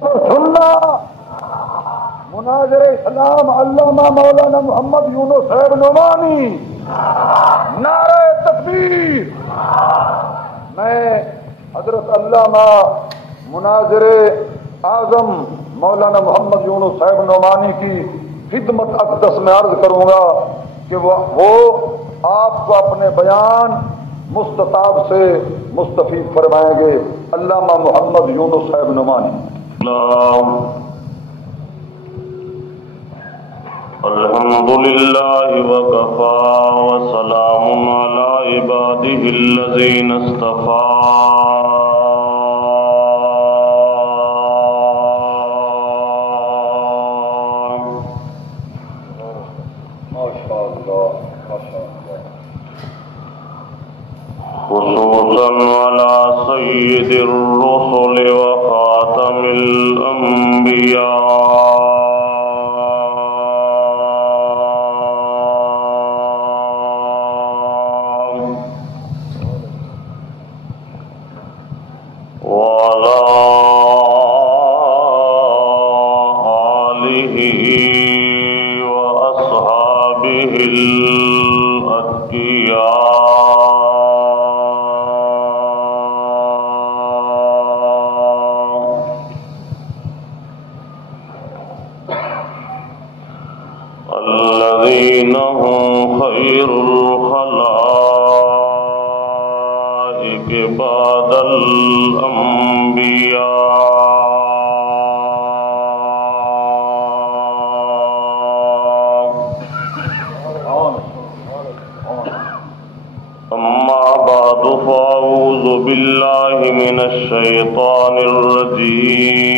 سننا مناظر اسلام علامہ مولانا محمد یونس صاحب نعمانی، نعرہ تکبیر۔ میں حضرت علامہ مناظر اعظم مولانا محمد یونس صاحب نعمانی کی خدمت اقدس میں عرض کروں گا کہ وہ آپ کو اپنے بیان مستطاب سے مستفید فرمائیں گے۔ علامہ محمد یونس صاحب نعمانی۔ الحمد للہ وکفا وسلام علی عبادہ الذین اصطفی۔ خصوصا على سيد الرسل وخاتم الأنبياء وعلى آله وأصحابه الأتقياء الذين هم خير الخلائق بعد الأنبياء أما بعد فأعوذ بالله من الشيطان الرجيم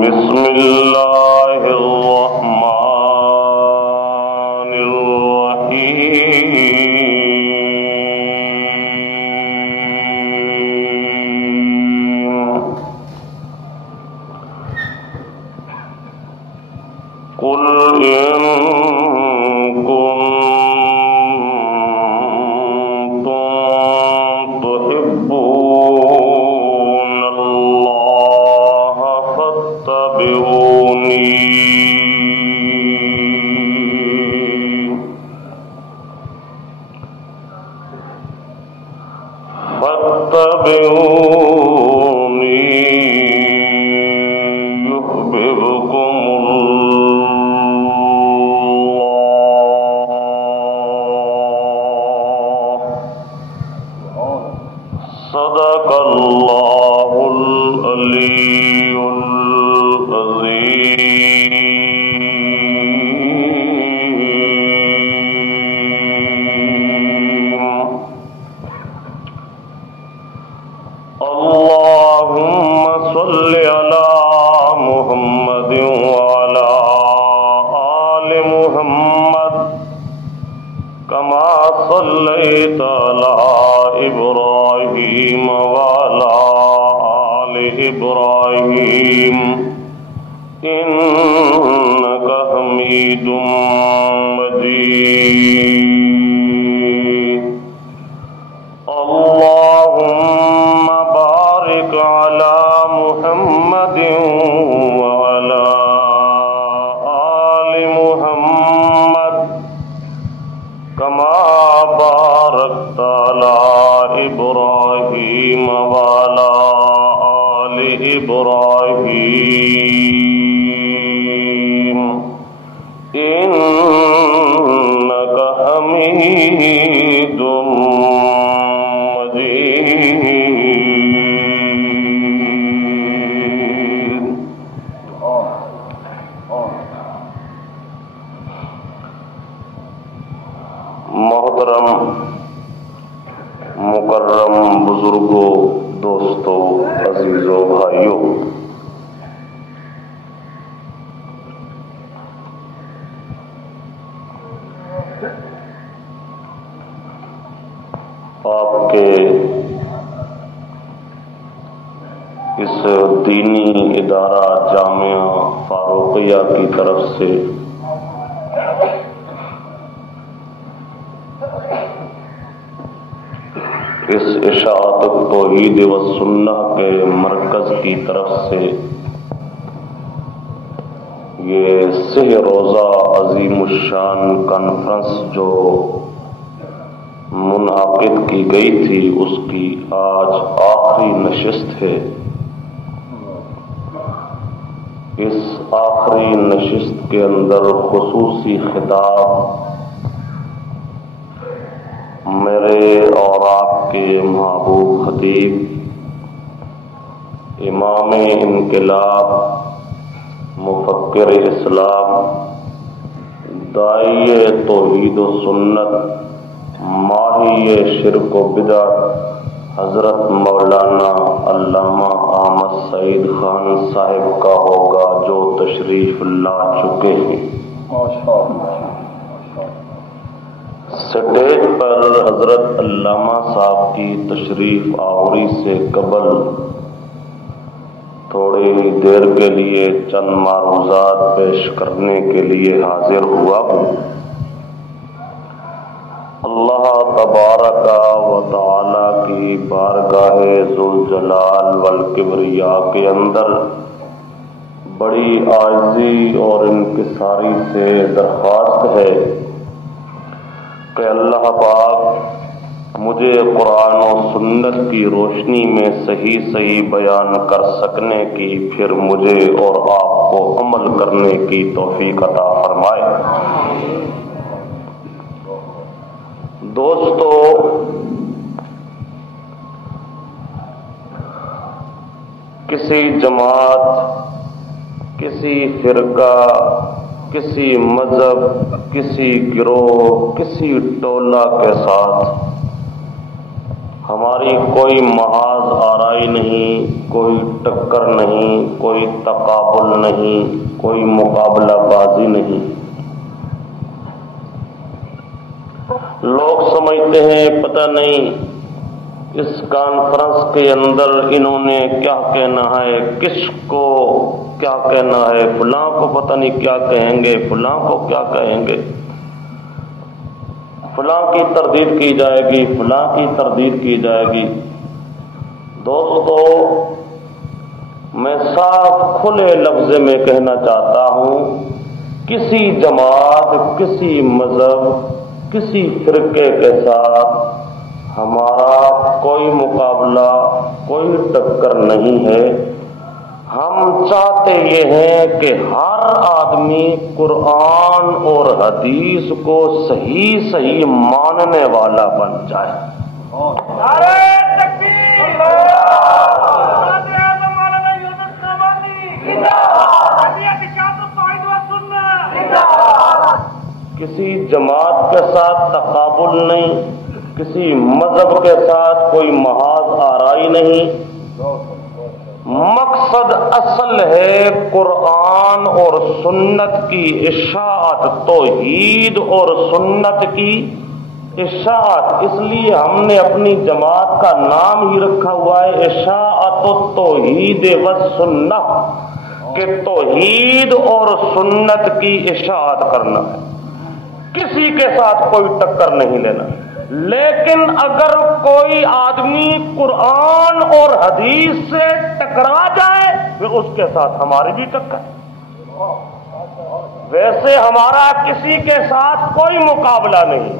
بسم الله الرحمن الرحيم قل إن كنتم تحبون الله فاتبعوني يحببكم الله صدق الله العلي العظيم اللهم صل على محمد وعلى آل محمد كما صليت على إبراهيم وعلى آل إبراهيم إنك حميد مجيد اللهم بارك على محمد وعلى آل محمد كما باركت على إبراهيم وعلى آل إبراهيم إنك حميد مجيد محترم مکرم بزرگوں، دوستوں، عزیزوں، بھائیوں، آپ کے اس دینی ادارہ جامعہ فاروقیہ کی طرف سے اس اشاعت توحید و سنہ کے مرکز کی طرف سے یہ 6 روزہ عظیم الشان کانفرنس جو منعقد کی گئی تھی اس کی آج آخری نشست ہے۔ اس آخری نشست کے اندر خصوصی خطاب میرے اور آپ کے محبوب خطیب امام انقلاب مفکر اسلام داعی توحید و سنت ماہی شرک و بدعت حضرت مولانا علامہ احمد سعید خان صاحب کا ہوگا جو تشریف لا چکے ہیں۔ سٹیج پر حضرت علامہ صاحب کی تشریف آوری سے قبل تھوڑی دیر کے لیے چند معروضات پیش کرنے کے لیے حاضر ہوا ہوں۔ اللہ تبارک و تعالی کی بارگاہ ذوالجلال والکبریاء کے اندر بڑی عاجزی اور انکساری سے درخواست ہے کہ اللہ پاک مجھے قرآن و سنت کی روشنی میں صحیح بیان کر سکنے کی، پھر مجھے اور آپ کو عمل کرنے کی توفیق عطا فرمائے۔ دوستو، کسی جماعت، کسی فرقہ، کسی مذہب، کسی گروہ، کسی ٹولہ کے ساتھ ہماری کوئی محاذ آرائی نہیں، کوئی ٹکر نہیں، کوئی تقابل نہیں، کوئی مقابلہ بازی نہیں۔ لوگ سمجھتے ہیں پتہ نہیں اس کانفرنس کے اندر انہوں نے کیا کہنا ہے، کس کو کیا کہنا ہے، فلاں کو پتہ نہیں کیا کہیں گے، فلاں کو کیا کہیں گے، فلاں کی تردید کی جائے گی، فلاں کی تردید کی جائے گی۔ دوستو، میں صاف کھلے لفظ میں کہنا چاہتا ہوں، کسی جماعت، کسی مذہب، کسی فرقے کے ساتھ ہمارا کوئی مقابلہ، کوئی ٹکر نہیں ہے۔ ہم چاہتے یہ ہیں کہ ہر آدمی قرآن اور حدیث کو صحیح ماننے والا بن جائے۔ نعرہ تکبیر! مولانا یونس نعمانی حدیث اشاعت توحید و سنت۔ کسی جماعت کے ساتھ تقابل نہیں، کسی مذہب کے ساتھ کوئی محاذ آرائی نہیں۔ مقصد اصل ہے قرآن اور سنت کی اشاعت، توحید اور سنت کی اشاعت۔ اس لیے ہم نے اپنی جماعت کا نام ہی رکھا ہوا ہے اشاعت التوحید والسنہ، کہ توحید اور سنت کی اشاعت کرنا ہے، کسی کے ساتھ کوئی ٹکر نہیں لینا۔ لیکن اگر کوئی آدمی قرآن اور حدیث سے ٹکرا جائے پھر اس کے ساتھ ہماری بھی ٹکر۔ ویسے ہمارا کسی کے ساتھ کوئی مقابلہ نہیں،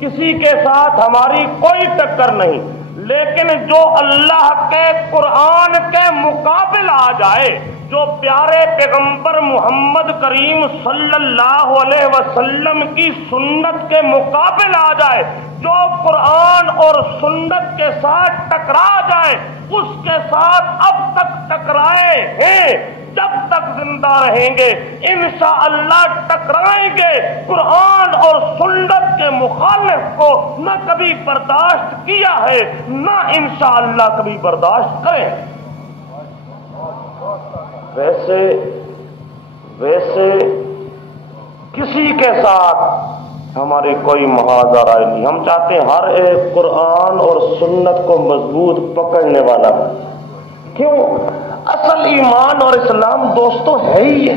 کسی کے ساتھ ہماری کوئی ٹکر نہیں، لیکن جو اللہ کے قرآن کے مقابل آ جائے، جو پیارے پیغمبر محمد کریم صلی اللہ علیہ وسلم کی سنت کے مقابل آ جائے، جو قرآن اور سنت کے ساتھ ٹکرا جائے، اس کے ساتھ اب تک ٹکرائے ہیں، جب تک زندہ رہیں گے انشاءاللہ ٹکرائیں گے۔ قرآن اور سنت کے مخالف کو نہ کبھی برداشت کیا ہے، نہ انشاءاللہ کبھی برداشت کریں۔ ویسے کسی کے ساتھ ہماری کوئی محاذ آرائی نہیں۔ ہم چاہتے ہیں ہر ایک قرآن اور سنت کو مضبوط پکڑنے والا۔ کیوں؟ اصل ایمان اور اسلام دوستو ہے ہی ہے۔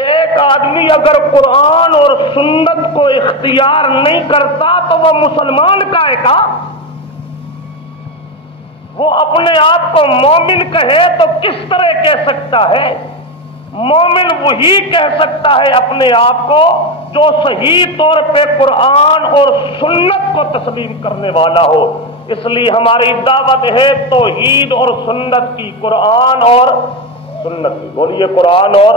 ایک ایک آدمی اگر قرآن اور سنت کو اختیار نہیں کرتا تو وہ مسلمان کا ہے کا؟ وہ اپنے آپ کو مومن کہے تو کس طرح کہہ سکتا ہے؟ مومن وہی کہہ سکتا ہے اپنے آپ کو جو صحیح طور پہ قرآن اور سنت کو تسلیم کرنے والا ہو. اس لیے ہماری دعوت ہے توحید اور سنت کی، قرآن اور سنت کی. بولیے قرآن اور.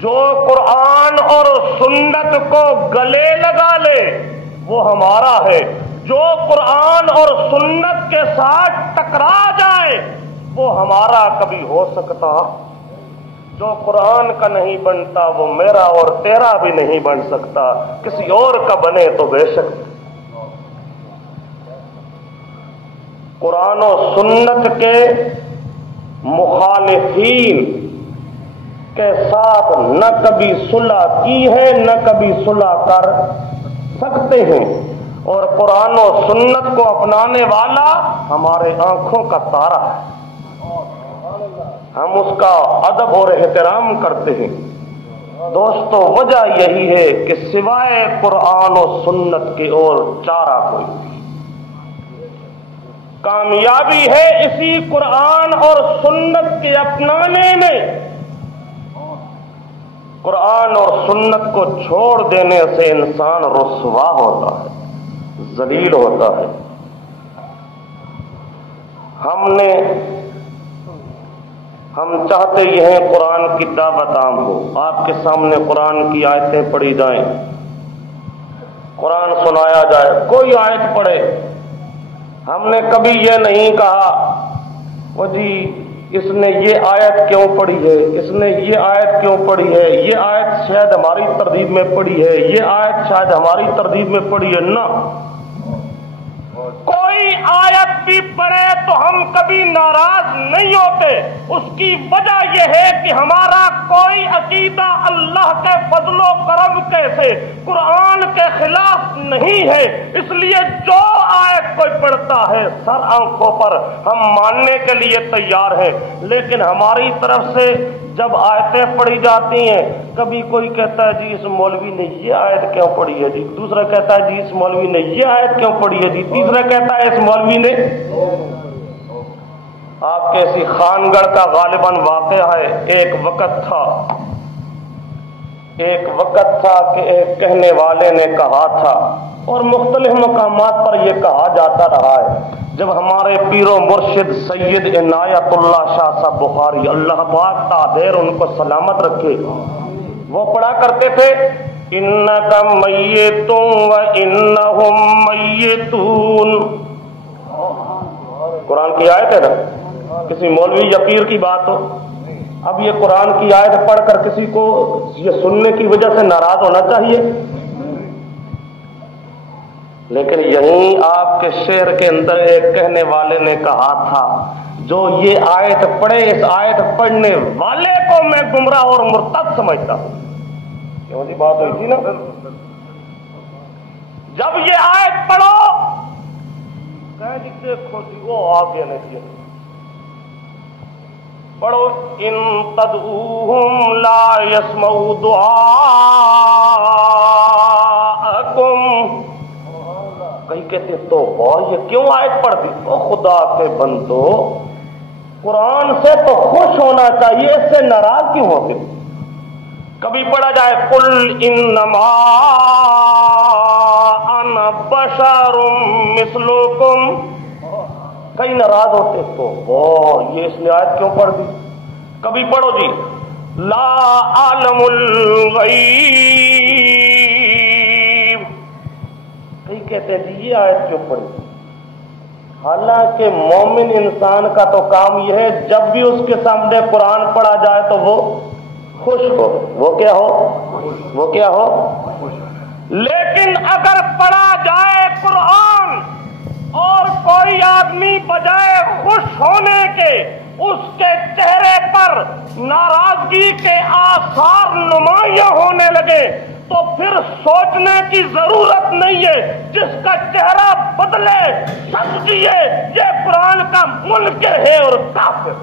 جو قرآن اور سنت کو گلے لگا لے وہ ہمارا ہے، جو قرآن اور سنت کے ساتھ ٹکرا جائے وہ ہمارا کبھی ہو سکتا. جو قرآن کا نہیں بنتا وہ میرا اور تیرا بھی نہیں بن سکتا، کسی اور کا بنے تو بے شک. قرآن و سنت کے مخالفین کے ساتھ نہ کبھی صلح کی ہے نہ کبھی صلح کر سکتے ہیں، اور قرآن و سنت کو اپنانے والا ہمارے آنکھوں کا تارا ہے. ہم اس کا ادب اور احترام کرتے ہیں. دوستو وجہ یہی ہے کہ سوائے قرآن و سنت کے اور چارہ کوئی نہیں. کامیابی ہے اسی قرآن اور سنت کے اپنانے میں. قرآن اور سنت کو چھوڑ دینے سے انسان رسوا ہوتا ہے، ذلیل ہوتا ہے. ہم چاہتے یہ ہیں قرآن کی دعوت عام ہو. آپ کے سامنے قرآن کی آیتیں پڑھی جائیں، قرآن سنایا جائے. کوئی آیت پڑھے. ہم نے کبھی یہ نہیں کہا وہ جی اس نے یہ آیت کیوں پڑھی ہے، اس نے یہ آیت کیوں پڑھی ہے، یہ آیت شاید ہماری ترتیب میں پڑھی ہے، یہ آیت شاید ہماری ترتیب میں پڑھی ہے. نہ، کوئی آیت بھی پڑھے تو ہم کبھی ناراض نہیں ہوتے. اس کی وجہ یہ ہے کہ ہمارا کوئی عقیدہ اللہ کے فضل و کرم سے قرآن کے خلاف نہیں ہے. اس لیے جو آیت کوئی پڑھتا ہے سر آنکھوں پر ہم ماننے کے لیے تیار ہیں. لیکن ہماری طرف سے جب آیتیں پڑھی جاتی ہیں کبھی کوئی کہتا ہے جی اس مولوی نے یہ آیت کیوں پڑھی ہے جی، دوسرا کہتا ہے جی اس مولوی نے یہ آیت کیوں پڑھی ہے جی، تیسرا کہتا ہے اس مولوی نے. آپ کے اسی خان گڑھ کا غالباً واقعہ ہے. ایک وقت تھا کہ ایک کہنے والے نے کہا تھا، اور مختلف مقامات پر یہ کہا جاتا رہا ہے. جب ہمارے پیر و مرشد سید عنایت اللہ شاہ صاحب بخاری اللہ پاک تعدیر ان کو سلامت رکھے، وہ پڑھا کرتے تھے انک میت و انہم میتون. قرآن کی آیت ہے نا، کسی مولوی یا پیر کی بات ہو. اب یہ قرآن کی آیت پڑھ کر کسی کو یہ سننے کی وجہ سے ناراض ہونا چاہیے. لیکن یہیں آپ کے شعر کے اندر ایک کہنے والے نے کہا تھا جو یہ آیت پڑھے اس آیت پڑھنے والے کو میں گمراہ اور مرتد سمجھتا ہوں. کیوں جی بات ہوئی تھی نا، جب یہ آیت پڑھو کہہ جی دیکھو جی وہ آگے نہیں پڑھو ان تدعوہم لا یسمعوا دعاءکم. کئی کہتے تو یہ کیوں آیت پڑھ دی؟ او خدا کے بندو، قرآن سے تو خوش ہونا چاہیے، اس سے ناراض کیوں ہوتے؟ کبھی پڑھا جائے قل انما انا بشر مثلکم، کئی ناراض ہوتے تو یہ اس نے آیت کیوں پڑھ دی. کبھی پڑھو جی لا عالم الغیب، کئی کہتے ہیں جی یہ آیت کیوں پڑھی. حالانکہ مومن انسان کا تو کام یہ ہے جب بھی اس کے سامنے قرآن پڑھا جائے تو وہ خوش ہو. وہ کیا ہو. لیکن اگر پڑھا جائے قرآن اور کوئی آدمی بجائے خوش ہونے کے اس کے چہرے پر ناراضگی کے آثار نمایاں ہونے لگے تو پھر سوچنے کی ضرورت نہیں ہے جس کا چہرہ بدلے سمجھیے یہ قرآن کا منکر ہے اور کافر.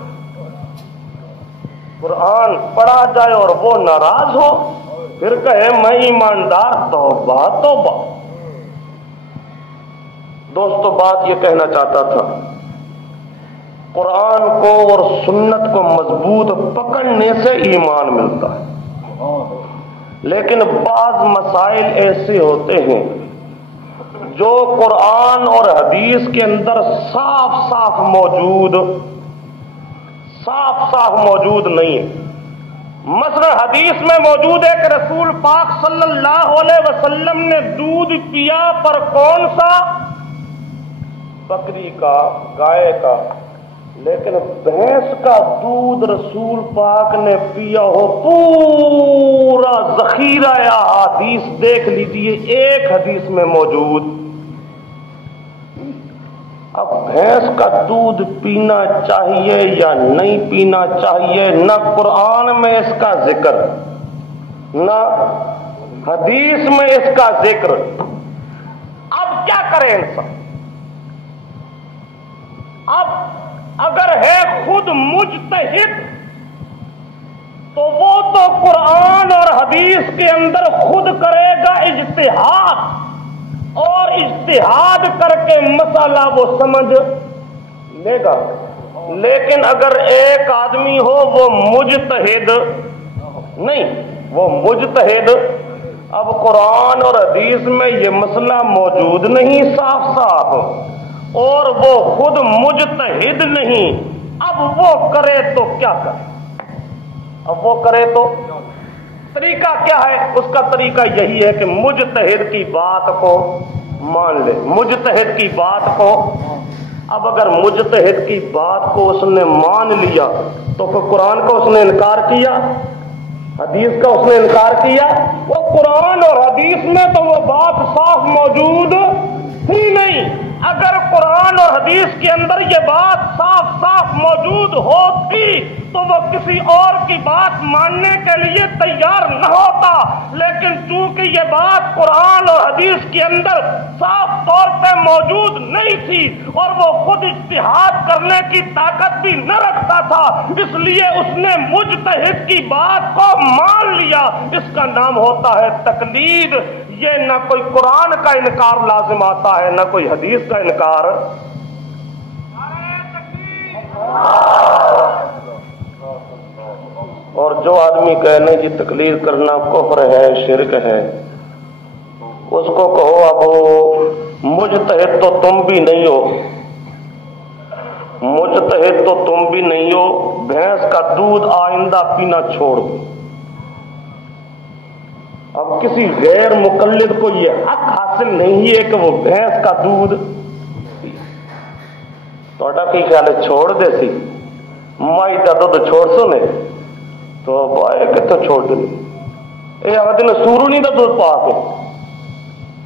قرآن پڑھا جائے اور وہ ناراض ہو، پھر کہے میں ایماندار، توبہ توبہ۔ دوستو بات یہ کہنا چاہتا تھا، قرآن کو اور سنت کو مضبوط پکڑنے سے ایمان ملتا ہے، لیکن بعض مسائل ایسے ہوتے ہیں جو قرآن اور حدیث کے اندر صاف صاف موجود نہیں ہے۔ مثلا حدیث میں موجود ہے کہ رسول پاک صلی اللہ علیہ وسلم نے دودھ پیا، پر کون سا؟ بکری کا، گائے کا، لیکن بھینس کا دودھ رسول پاک نے پیا ہو، پورا ذخیرہ احادیث دیکھ لیجئے، ایک حدیث میں موجود۔ اب بھینس کا دودھ پینا چاہیے یا نہیں پینا چاہیے، نہ قرآن میں اس کا ذکر، نہ حدیث میں اس کا ذکر۔ اب کیا کریں انسان؟ اب اگر ہے خود مجتہد تو وہ تو قرآن اور حدیث کے اندر خود کرے گا اجتہاد، اور اجتہاد کر کے مسئلہ وہ سمجھ لے گا۔ لیکن اگر ایک آدمی ہو وہ مجتہد نہیں، وہ مجتہد، اب قرآن اور حدیث میں یہ مسئلہ موجود نہیں صاف صاف، اور وہ خود مجتہد نہیں، اب وہ کرے تو کیا کرے؟ اب وہ کرے تو طریقہ کیا ہے؟ اس کا طریقہ یہی ہے کہ مجتہد کی بات کو مان لے، مجتہد کی بات کو۔ اب اگر مجتہد کی بات کو اس نے مان لیا تو پھر قرآن کو اس نے انکار کیا، حدیث کا اس نے انکار کیا؟ وہ قرآن اور حدیث میں تو وہ بات صاف موجود ہی نہیں۔ اگر قرآن اور حدیث کے اندر یہ بات صاف صاف موجود ہوتی تو وہ کسی اور کی بات ماننے کے لیے تیار نہ ہوتا، لیکن چونکہ یہ بات قرآن اور حدیث کے اندر صاف طور پہ موجود نہیں تھی اور وہ خود اجتہاد کرنے کی طاقت بھی نہ رکھتا تھا، اس لیے اس نے مجتہد کی بات کو مان لیا۔ اس کا نام ہوتا ہے تقلید۔ یہ نہ کوئی قرآن کا انکار لازم آتا ہے، نہ کوئی حدیث کا انکار۔ اور جو آدمی کہنے کی تقلید کرنا کفر ہے، شرک ہے، اس کو کہو اب مجتہد تو تم بھی نہیں ہو، مجتہد تو تم بھی نہیں ہو، بھینس کا دودھ آئندہ پینا چھوڑ دو۔ اب کسی غیر مقلد کو یہ حق حاصل نہیں ہے کہ وہ بھینس کا دودھ توڑا کی خیال چھوڑ دے سی، مائی کا دودھ چھوڑ سو نے تو بائے کتوں چھوڑ دے۔ یہ آدھے نے سورنی کا دودھ پا کے،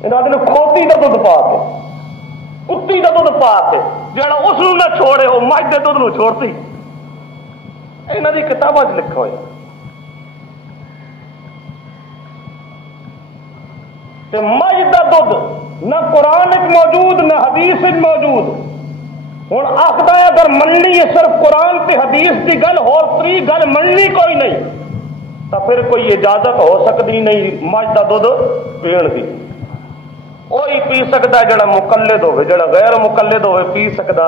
یہ آدھے نے کھوتی کا دودھ پا کے، کتی کا دودھ پا کے، جڑا اس نہ چھوڑے وہ مائی کے دودھ نو چھوڑتی۔ انہوں نے کتاباں لکھا ہوا مجھ کا دودھ نہ قرآن موجود نہ حدیث موجود۔ ہوں آخر اگر مننی ہے صرف قرآن کی حدیث کی گل، ہو تری گل مننی کوئی نہیں، تو پھر کوئی اجازت ہو سکتی نہیں مجھ کا دودھ پین کی۔ وہی پی سکتا ہے جڑا مقلد ہوئے، جڑا غیر مقلد ہوئے پی سکتا۔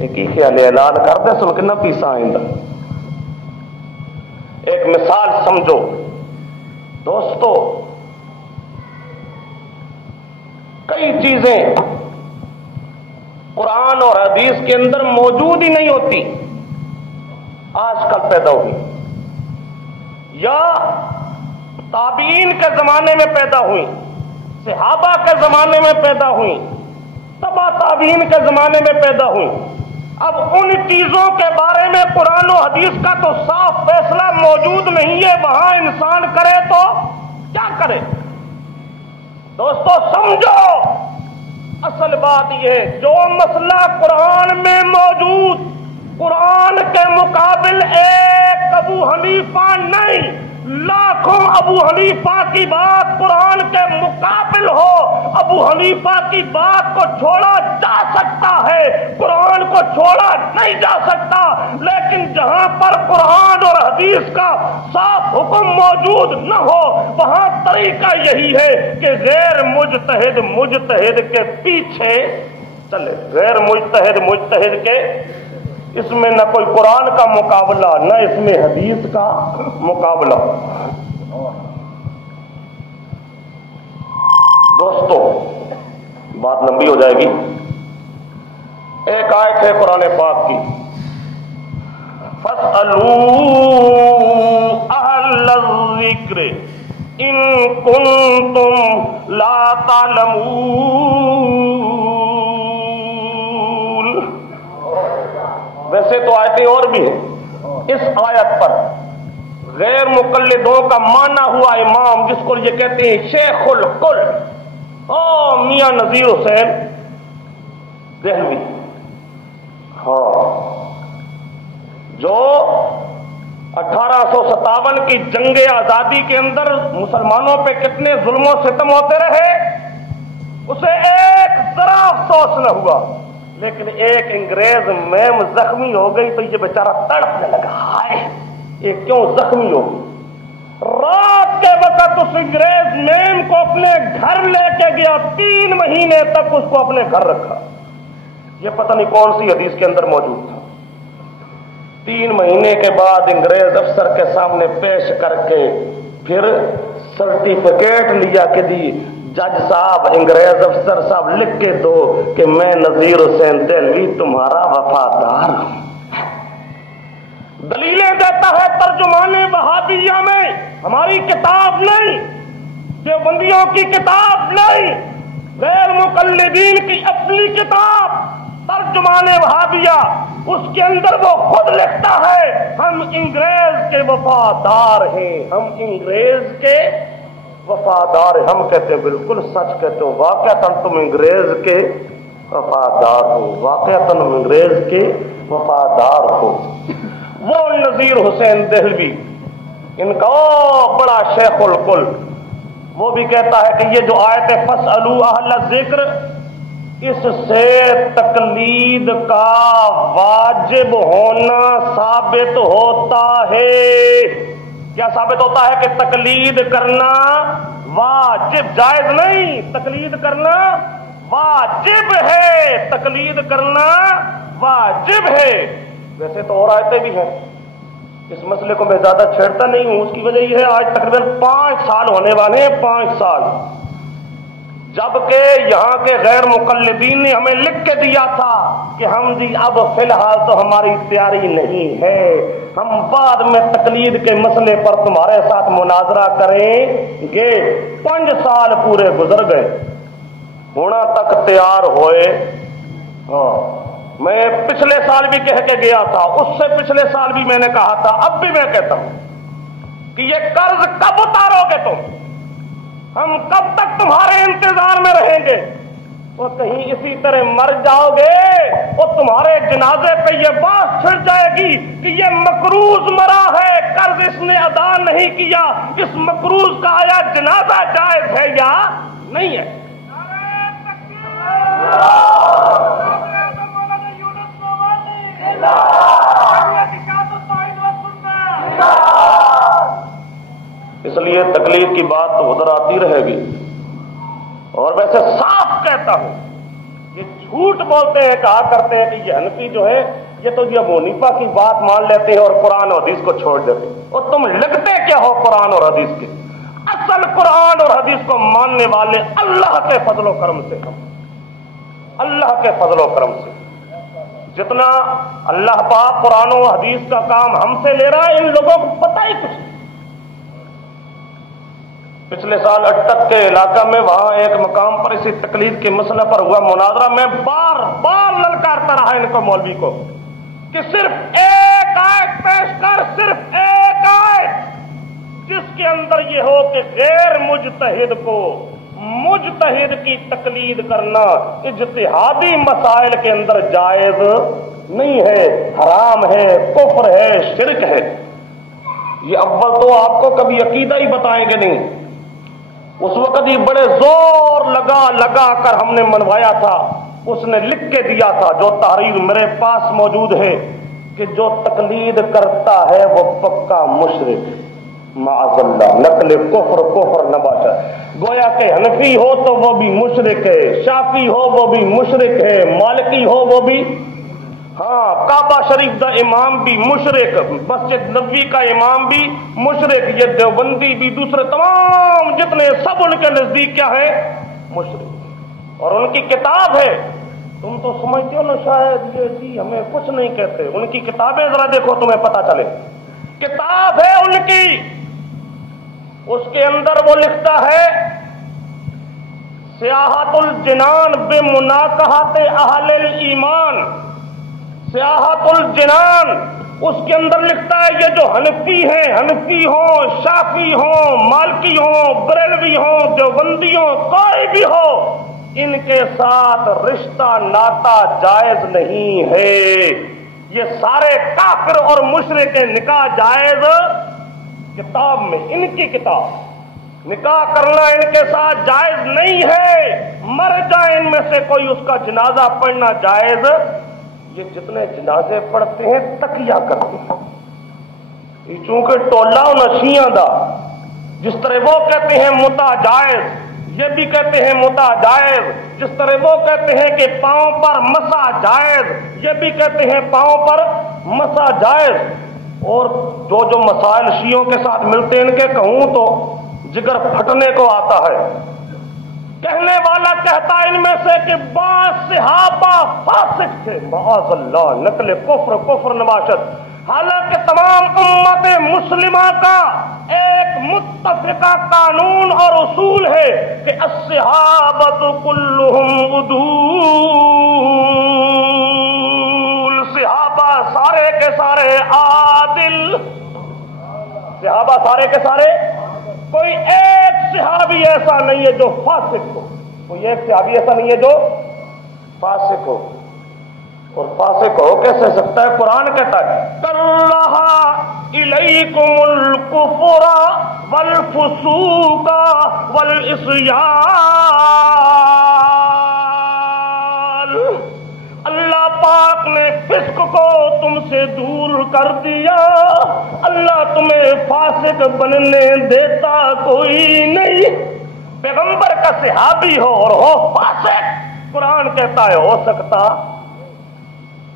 ایک ہی خیال ہے، اعلان کر دے سن کنا پیسا آئندہ۔ ایک مثال سمجھو دوستو، کئی چیزیں قرآن اور حدیث کے اندر موجود ہی نہیں ہوتی، آج کل پیدا ہوئی، یا تابعین کے زمانے میں پیدا ہوئی، صحابہ کے زمانے میں پیدا ہوئی، تبع تابعین کے زمانے میں پیدا ہوئی۔ اب ان چیزوں کے بارے میں قرآن و حدیث کا تو صاف فیصلہ موجود نہیں ہے، وہاں انسان کرے تو کیا کرے؟ دوستو سمجھو، اصل بات یہ ہے جو مسئلہ قرآن میں موجود، قرآن کے مقابل ایک ابو حنیفہ نہیں، لاکھوں ابو حنیفہ کی بات قرآن کے مقابل ہو، ابو حنیفہ کی بات کو چھوڑا جا سکتا ہے، قرآن کو چھوڑا نہیں جا سکتا، لیکن جہاں پر قرآن اور حدیث کا صاف حکم موجود نہ ہو وہاں طریقہ یہی ہے کہ غیر مجتہد مجتہد کے پیچھے چلے، غیر مجتہد مجتہد کے، اس میں نہ کوئی قرآن کا مقابلہ نہ اس میں حدیث کا مقابلہ۔ دوستو بات لمبی ہو جائے گی، ایک آیت ہے قرآن پاک کی، فَاسْأَلُوا أَهْلَ الذِّكْرِ إِن كُنتُمْ لَا تَعْلَمُونَ۔ ویسے تو آیتیں اور بھی ہیں، اس آیت پر غیر مقلدوں کا مانا ہوا امام جس کو یہ کہتے ہیں شیخ الکل میاں نذیر حسین دہلوی، جو 1857 کی جنگ آزادی کے اندر مسلمانوں پہ کتنے ظلم و ستم ہوتے رہے، اسے ایک ذرا افسوس نہ ہوا، لیکن ایک انگریز میم زخمی ہو گئی تو یہ بیچارہ تڑپنے لگا، ہائے یہ کیوں زخمی ہو گئی؟ رات کے وقت اس انگریز میم کو اپنے گھر لے کے گیا، 3 مہینے تک اس کو اپنے گھر رکھا، یہ پتہ نہیں کون سی حدیث کے اندر موجود تھا۔ 3 مہینے کے بعد انگریز افسر کے سامنے پیش کر کے پھر سرٹیفکیٹ لیا کہ دی جج صاحب انگریز افسر صاحب لکھ کے دو کہ میں نذیر حسین دہلوی تمہارا وفادار ہوں۔ دلیلیں دیتا ہے ترجمان وہابیہ میں، ہماری کتاب نہیں، دیوبندیوں کی کتاب نہیں، غیر مقلدین کی اصلی کتاب ترجمان وہابیہ، اس کے اندر وہ خود لکھتا ہے ہم انگریز کے وفادار ہیں، ہم انگریز کے وفادار ہیں۔ ہم کہتے ہیں بالکل سچ کہتے ہو، واقعتاً تم انگریز کے وفادار ہو، واقعتاً انگریز کے وفادار ہو۔ وہ نذیر حسین دہلوی ان کا بڑا شیخ الکل، وہ بھی کہتا ہے کہ یہ جو آیت ہے فَاسْأَلُوا أَهْلَ الذِّكْرِ، اس سے تقلید کا واجب ہونا ثابت ہوتا ہے۔ کیا ثابت ہوتا ہے؟ کہ تقلید کرنا واجب، جائز نہیں، تقلید کرنا واجب ہے، تقلید کرنا واجب ہے۔ ویسے تو اور آیتیں بھی ہیں، اس مسئلے کو میں زیادہ چھیڑتا نہیں ہوں، اس کی وجہ یہ ہے آج تقریباً 5 سال ہونے والے ہیں، 5 سال، جبکہ یہاں کے غیر مقلدین نے ہمیں لکھ کے دیا تھا کہ ہم جی اب فی الحال تو ہماری تیاری نہیں ہے، ہم بعد میں تقلید کے مسئلے پر تمہارے ساتھ مناظرہ کریں گے۔ 5 سال پورے گزر گئے، ہونا تک تیار ہوئے۔ میں پچھلے سال بھی کہہ کے گیا تھا، اس سے پچھلے سال بھی میں نے کہا تھا، اب بھی میں کہتا ہوں کہ یہ قرض کب اتارو گے تم؟ ہم کب تک تمہارے انتظار میں رہیں گے؟ وہ کہیں اسی طرح مر جاؤ گے اور تمہارے جنازے پہ یہ بات چھڑ جائے گی کہ یہ مقروض مرا ہے، قرض اس نے ادا نہیں کیا، اس مقروض کا آیا جنازہ جائز ہے یا نہیں ہے؟ اس لیے تکلیف کی بات تو ادھر آتی رہے گی، اور ویسے صاف کہتا ہوں یہ جھوٹ بولتے ہیں، کہا کرتے ہیں کہ یہ حنفی جو ہے یہ تو یہ ابو حنیفہ کی بات مان لیتے ہیں اور قرآن اور حدیث کو چھوڑ دیتے ہیں، اور تم لگتے کیا ہو قرآن اور حدیث کے؟ اصل قرآن اور حدیث کو ماننے والے اللہ کے فضل و کرم سے، اللہ کے فضل و کرم سے جتنا اللہ پاک قرآن و حدیث کا کام ہم سے لے رہا ہے، ان لوگوں کو پتہ ہی کچھ نہیں۔ پچھلے سال اٹک کے علاقہ میں وہاں ایک مقام پر اسی تقلید کے مسئلہ پر ہوا مناظرہ، میں بار بار للکارتا رہا ان کو، مولوی کو، کہ صرف ایک آیت پیش کر، صرف ایک آیت جس کے اندر یہ ہو کہ غیر مجتہد کو مجتہد کی تقلید کرنا اجتہادی مسائل کے اندر جائز نہیں ہے، حرام ہے، کفر ہے، شرک ہے۔ یہ اول تو آپ کو کبھی عقیدہ ہی بتائیں گے نہیں. اس وقت ہی بڑے زور لگا کر ہم نے منوایا تھا. اس نے لکھ کے دیا تھا، جو تحریر میرے پاس موجود ہے، کہ جو تقلید کرتا ہے وہ پکا مشرک. معاذ اللہ، نقل کفر نباشا. گویا کہ حنفی ہو تو وہ بھی مشرک ہے، شافعی ہو وہ بھی مشرک ہے، مالکی ہو وہ بھی، ہاں کعبہ شریف کا امام بھی مشرک، مسجد نبوی کا امام بھی مشرک، یہ دیوبندی بھی، دوسرے تمام جتنے سب ان کے نزدیک کیا ہے؟ مشرک. اور ان کی کتاب ہے، تم تو سمجھتے ہو نا شاید یہ جی ہمیں کچھ نہیں کہتے. ان کی کتابیں ذرا دیکھو تمہیں پتا چلے. کتاب ہے ان کی، اس کے اندر وہ لکھتا ہے سیاحت الجنان بمناقحات اہل الایمان. سیاحت الجنان، اس کے اندر لکھتا ہے یہ جو حنفی ہیں، حنفی ہوں، شافعی ہوں، مالکی ہوں، بریلوی ہوں، دیوبندی ہوں، کوئی بھی ہو، ان کے ساتھ رشتہ ناتا جائز نہیں ہے. یہ سارے کافر اور مشرک نکاح جائز کتاب میں، ان کی کتاب، نکاح کرنا ان کے ساتھ جائز نہیں ہے. مر جائے ان میں سے کوئی، اس کا جنازہ پڑھنا جائز. یہ جتنے جنازے پڑھتے ہیں تکیہ کرتے ہیں. یہ چونکہ ٹولہ نشیاں دا، جس طرح وہ کہتے ہیں متع جائز، یہ بھی کہتے ہیں متع جائز. جس طرح وہ کہتے ہیں کہ پاؤں پر مسح جائز، یہ بھی کہتے ہیں پاؤں پر مسح جائز. اور جو مسائل شیعوں کے ساتھ ملتے ہیں ان کے کہوں تو جگر پھٹنے کو آتا ہے. کہنے والا کہتا ہے ان میں سے کہ بعض صحابہ فاسق تھے. معاذ اللہ، نقل کفر نباشت. حالانکہ تمام امت مسلمہ کا ایک متفقہ قانون اور اصول ہے کہ الصحابۃ کلہم عدول. صحابہ سارے کے سارے عادل، صحابہ سارے کے سارے، کوئی ایک صحابی ایسا نہیں ہے جو فاسق ہو، کوئی ایک صحابی ایسا نہیں ہے جو فاسق ہو. اور فاسق ہو کیسے سکتا ہے؟ قرآن کہتا ہے کَرَّہَ إِلَيْكُمُ الْكُفْرَ وَالْفُسُوقَ وَالْعِصْيَانَ. اللہ پاک نے فسق کو تم سے دور کر دیا. اللہ تمہیں فاسق بننے دیتا کوئی نہیں. پیغمبر کا صحابی ہو اور ہو فاسق، قرآن کہتا ہے ہو سکتا.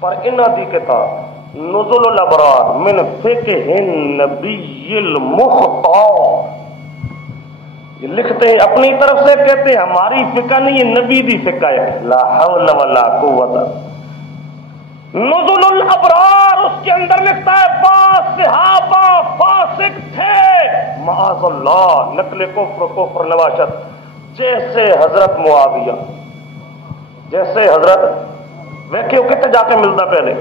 پر انہ دی کتاب نزل الابرار من فقہ النبی المختار، یہ لکھتے ہیں اپنی طرف سے، کہتے ہیں ہماری فقہ نہیں، یہ نبی دی فقہ ہے. لا حول ولا قوت. نزل الابرار، اس کے اندر لکھتا ہے بعض صحابہ فاسق تھے. معاذ اللہ، نقل کفر نباشت. جیسے حضرت معاویہ، جیسے حضرت، ویکھیو کتے جا کے ملتا پہلے،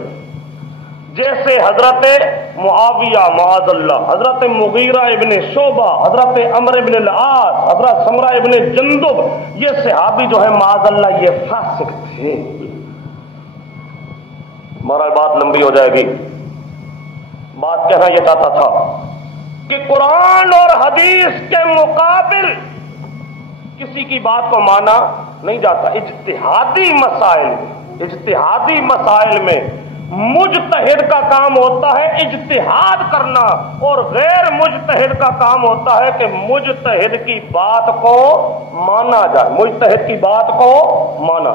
جیسے حضرت معاویہ معاذ اللہ، حضرت مغیرہ ابن شعبہ، حضرت عمرو ابن العاص، حضرت سمرہ ابن جندب، یہ صحابی جو ہے معاذ اللہ یہ فاسق تھے. ہمارا بات لمبی ہو جائے گی. بات کہنا یہ چاہتا تھا کہ قرآن اور حدیث کے مقابل کسی کی بات کو مانا نہیں جاتا. اجتہادی مسائل میں مجتہد کا کام ہوتا ہے اجتہاد کرنا، اور غیر مجتہد کا کام ہوتا ہے کہ مجتہد کی بات کو مانا جائے، مجتہد کی بات کو مانا.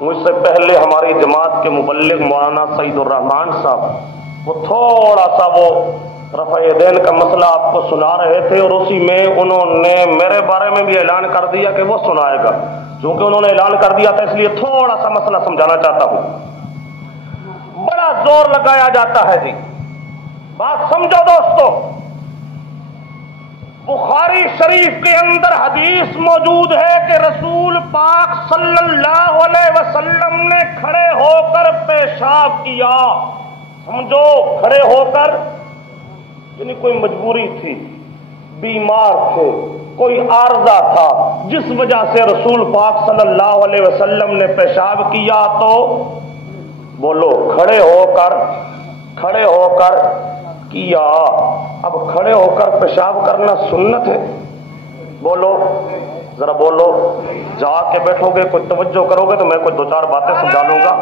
مجھ سے پہلے ہماری جماعت کے مبلغ مولانا سعید الرحمان صاحب وہ تھوڑا سا وہ رفع یدین کا مسئلہ آپ کو سنا رہے تھے، اور اسی میں انہوں نے میرے بارے میں بھی اعلان کر دیا کہ وہ سنائے گا. چونکہ انہوں نے اعلان کر دیا تھا اس لیے تھوڑا سا مسئلہ سمجھانا چاہتا ہوں. بڑا زور لگایا جاتا ہے جی، بات سمجھو دوستو. بخاری شریف کے اندر حدیث موجود ہے کہ رسول پاک صلی اللہ علیہ وسلم نے کھڑے ہو کر پیشاب کیا. سمجھو، کھڑے ہو کر، یعنی کوئی مجبوری تھی، بیمار تھے، کوئی عارضہ تھا جس وجہ سے رسول پاک صلی اللہ علیہ وسلم نے پیشاب کیا. تو بولو، کھڑے ہو کر کیا. اب کھڑے ہو کر پیشاب کرنا سنت ہے؟ بولو ذرا بولو. جا کے بیٹھو گے کوئی توجہ کرو گے تو میں کوئی 2-4 باتیں سمجھا لوں گا.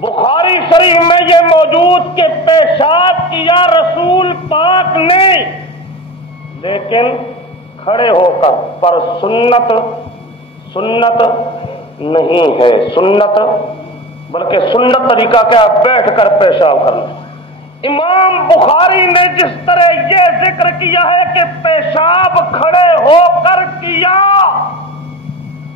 بخاری شریف میں یہ موجود کہ پیشاب کیا رسول پاک نے لیکن کھڑے ہو کر، پر سنت نہیں ہے. سنت بلکہ سنت طریقہ کیا؟ بیٹھ کر پیشاب کرنا. امام بخاری نے جس طرح یہ ذکر کیا ہے کہ پیشاب کھڑے ہو کر کیا،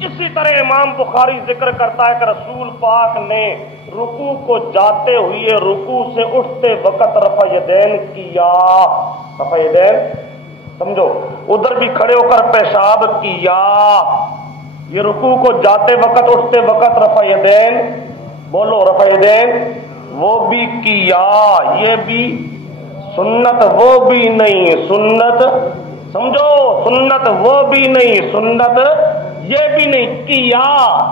اسی طرح امام بخاری ذکر کرتا ہے کہ رسول پاک نے رکوع کو جاتے ہوئے رکوع سے اٹھتے وقت رفع یدین کیا. رفع یدین سمجھو، ادھر بھی کھڑے ہو کر پیشاب کیا. یہ رکوع کو جاتے وقت اٹھتے وقت رفع یدین، بولو رفع یدین وہ بھی کیا. یہ بھی سنت وہ بھی نہیں، سنت سمجھو، سنت وہ بھی نہیں، سنت یہ بھی نہیں کیا.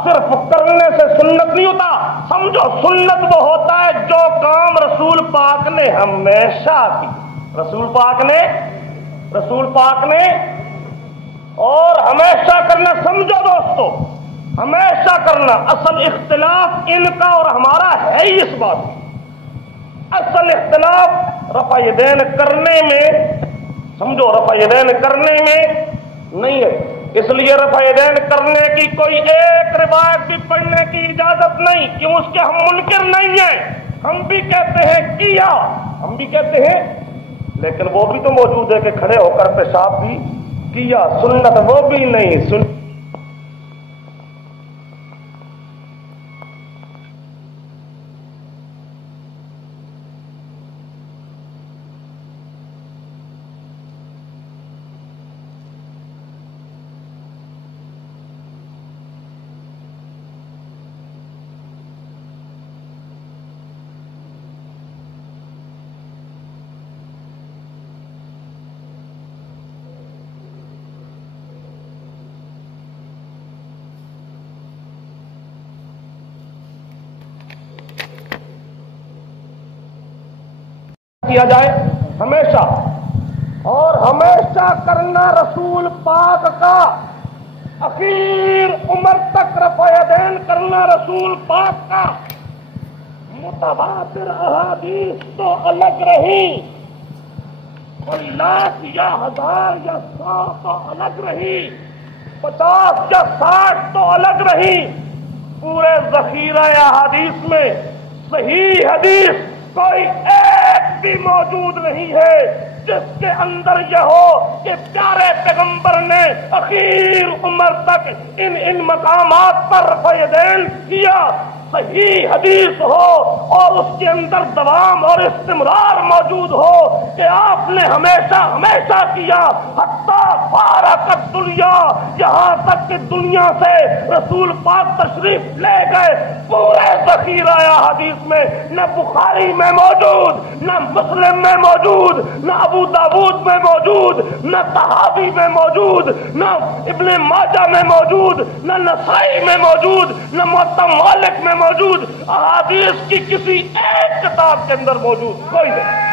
صرف کرنے سے سنت نہیں ہوتا. سمجھو سنت وہ ہوتا ہے جو کام رسول پاک نے ہمیشہ کی. رسول پاک نے اور ہمیشہ کرنا. سمجھو دوستو، ہمیشہ کرنا. اصل اختلاف ان کا اور ہمارا ہے ہی اس بات. اصل اختلاف رفع یدین کرنے میں، سمجھو رفع یدین کرنے میں نہیں ہے. اس لیے رفع یدین کرنے کی کوئی ایک روایت بھی پڑھنے کی اجازت نہیں، کیوں؟ اس کے ہم منکر نہیں ہیں. ہم بھی کہتے ہیں کیا، ہم بھی کہتے ہیں، لیکن وہ بھی تو موجود ہے کہ کھڑے ہو کر پیشاب بھی کیا. سنت وہ بھی نہیں. کیا جائے ہمیشہ، اور ہمیشہ کرنا رسول پاک کا. اخیر عمر تک رفع یدین کرنا رسول پاک کا. متواتر احادیث تو الگ رہی، 1,00,000 یا 1,000 یا 100 تو الگ رہی، 50 یا 60 تو الگ رہی. پورے ذخیرہ احادیث میں صحیح حدیث کوئی ایک بھی موجود نہیں ہے جس کے اندر یہ ہو کہ پیارے پیغمبر نے اخیر عمر تک ان مقامات پر رفع یدین کیا. صحیح حدیث ہو اور اس کے اندر دوام اور استمرار موجود ہو کہ آپ نے ہمیشہ کیا، حتیٰ فارقت دنیا، یہاں تک کہ دنیا سے رسول پاک تشریف لے گئے. پورے ذخیرہ حدیث میں نہ بخاری میں موجود، نہ مسلم میں موجود، نہ ابو داود میں موجود، نہ طحاوی میں موجود، نہ ابن ماجہ میں موجود، نہ نسائی میں موجود، نہ موطا مالک میں موجود. احادیث کی کسی ایک کتاب کے اندر موجود کوئی نہیں.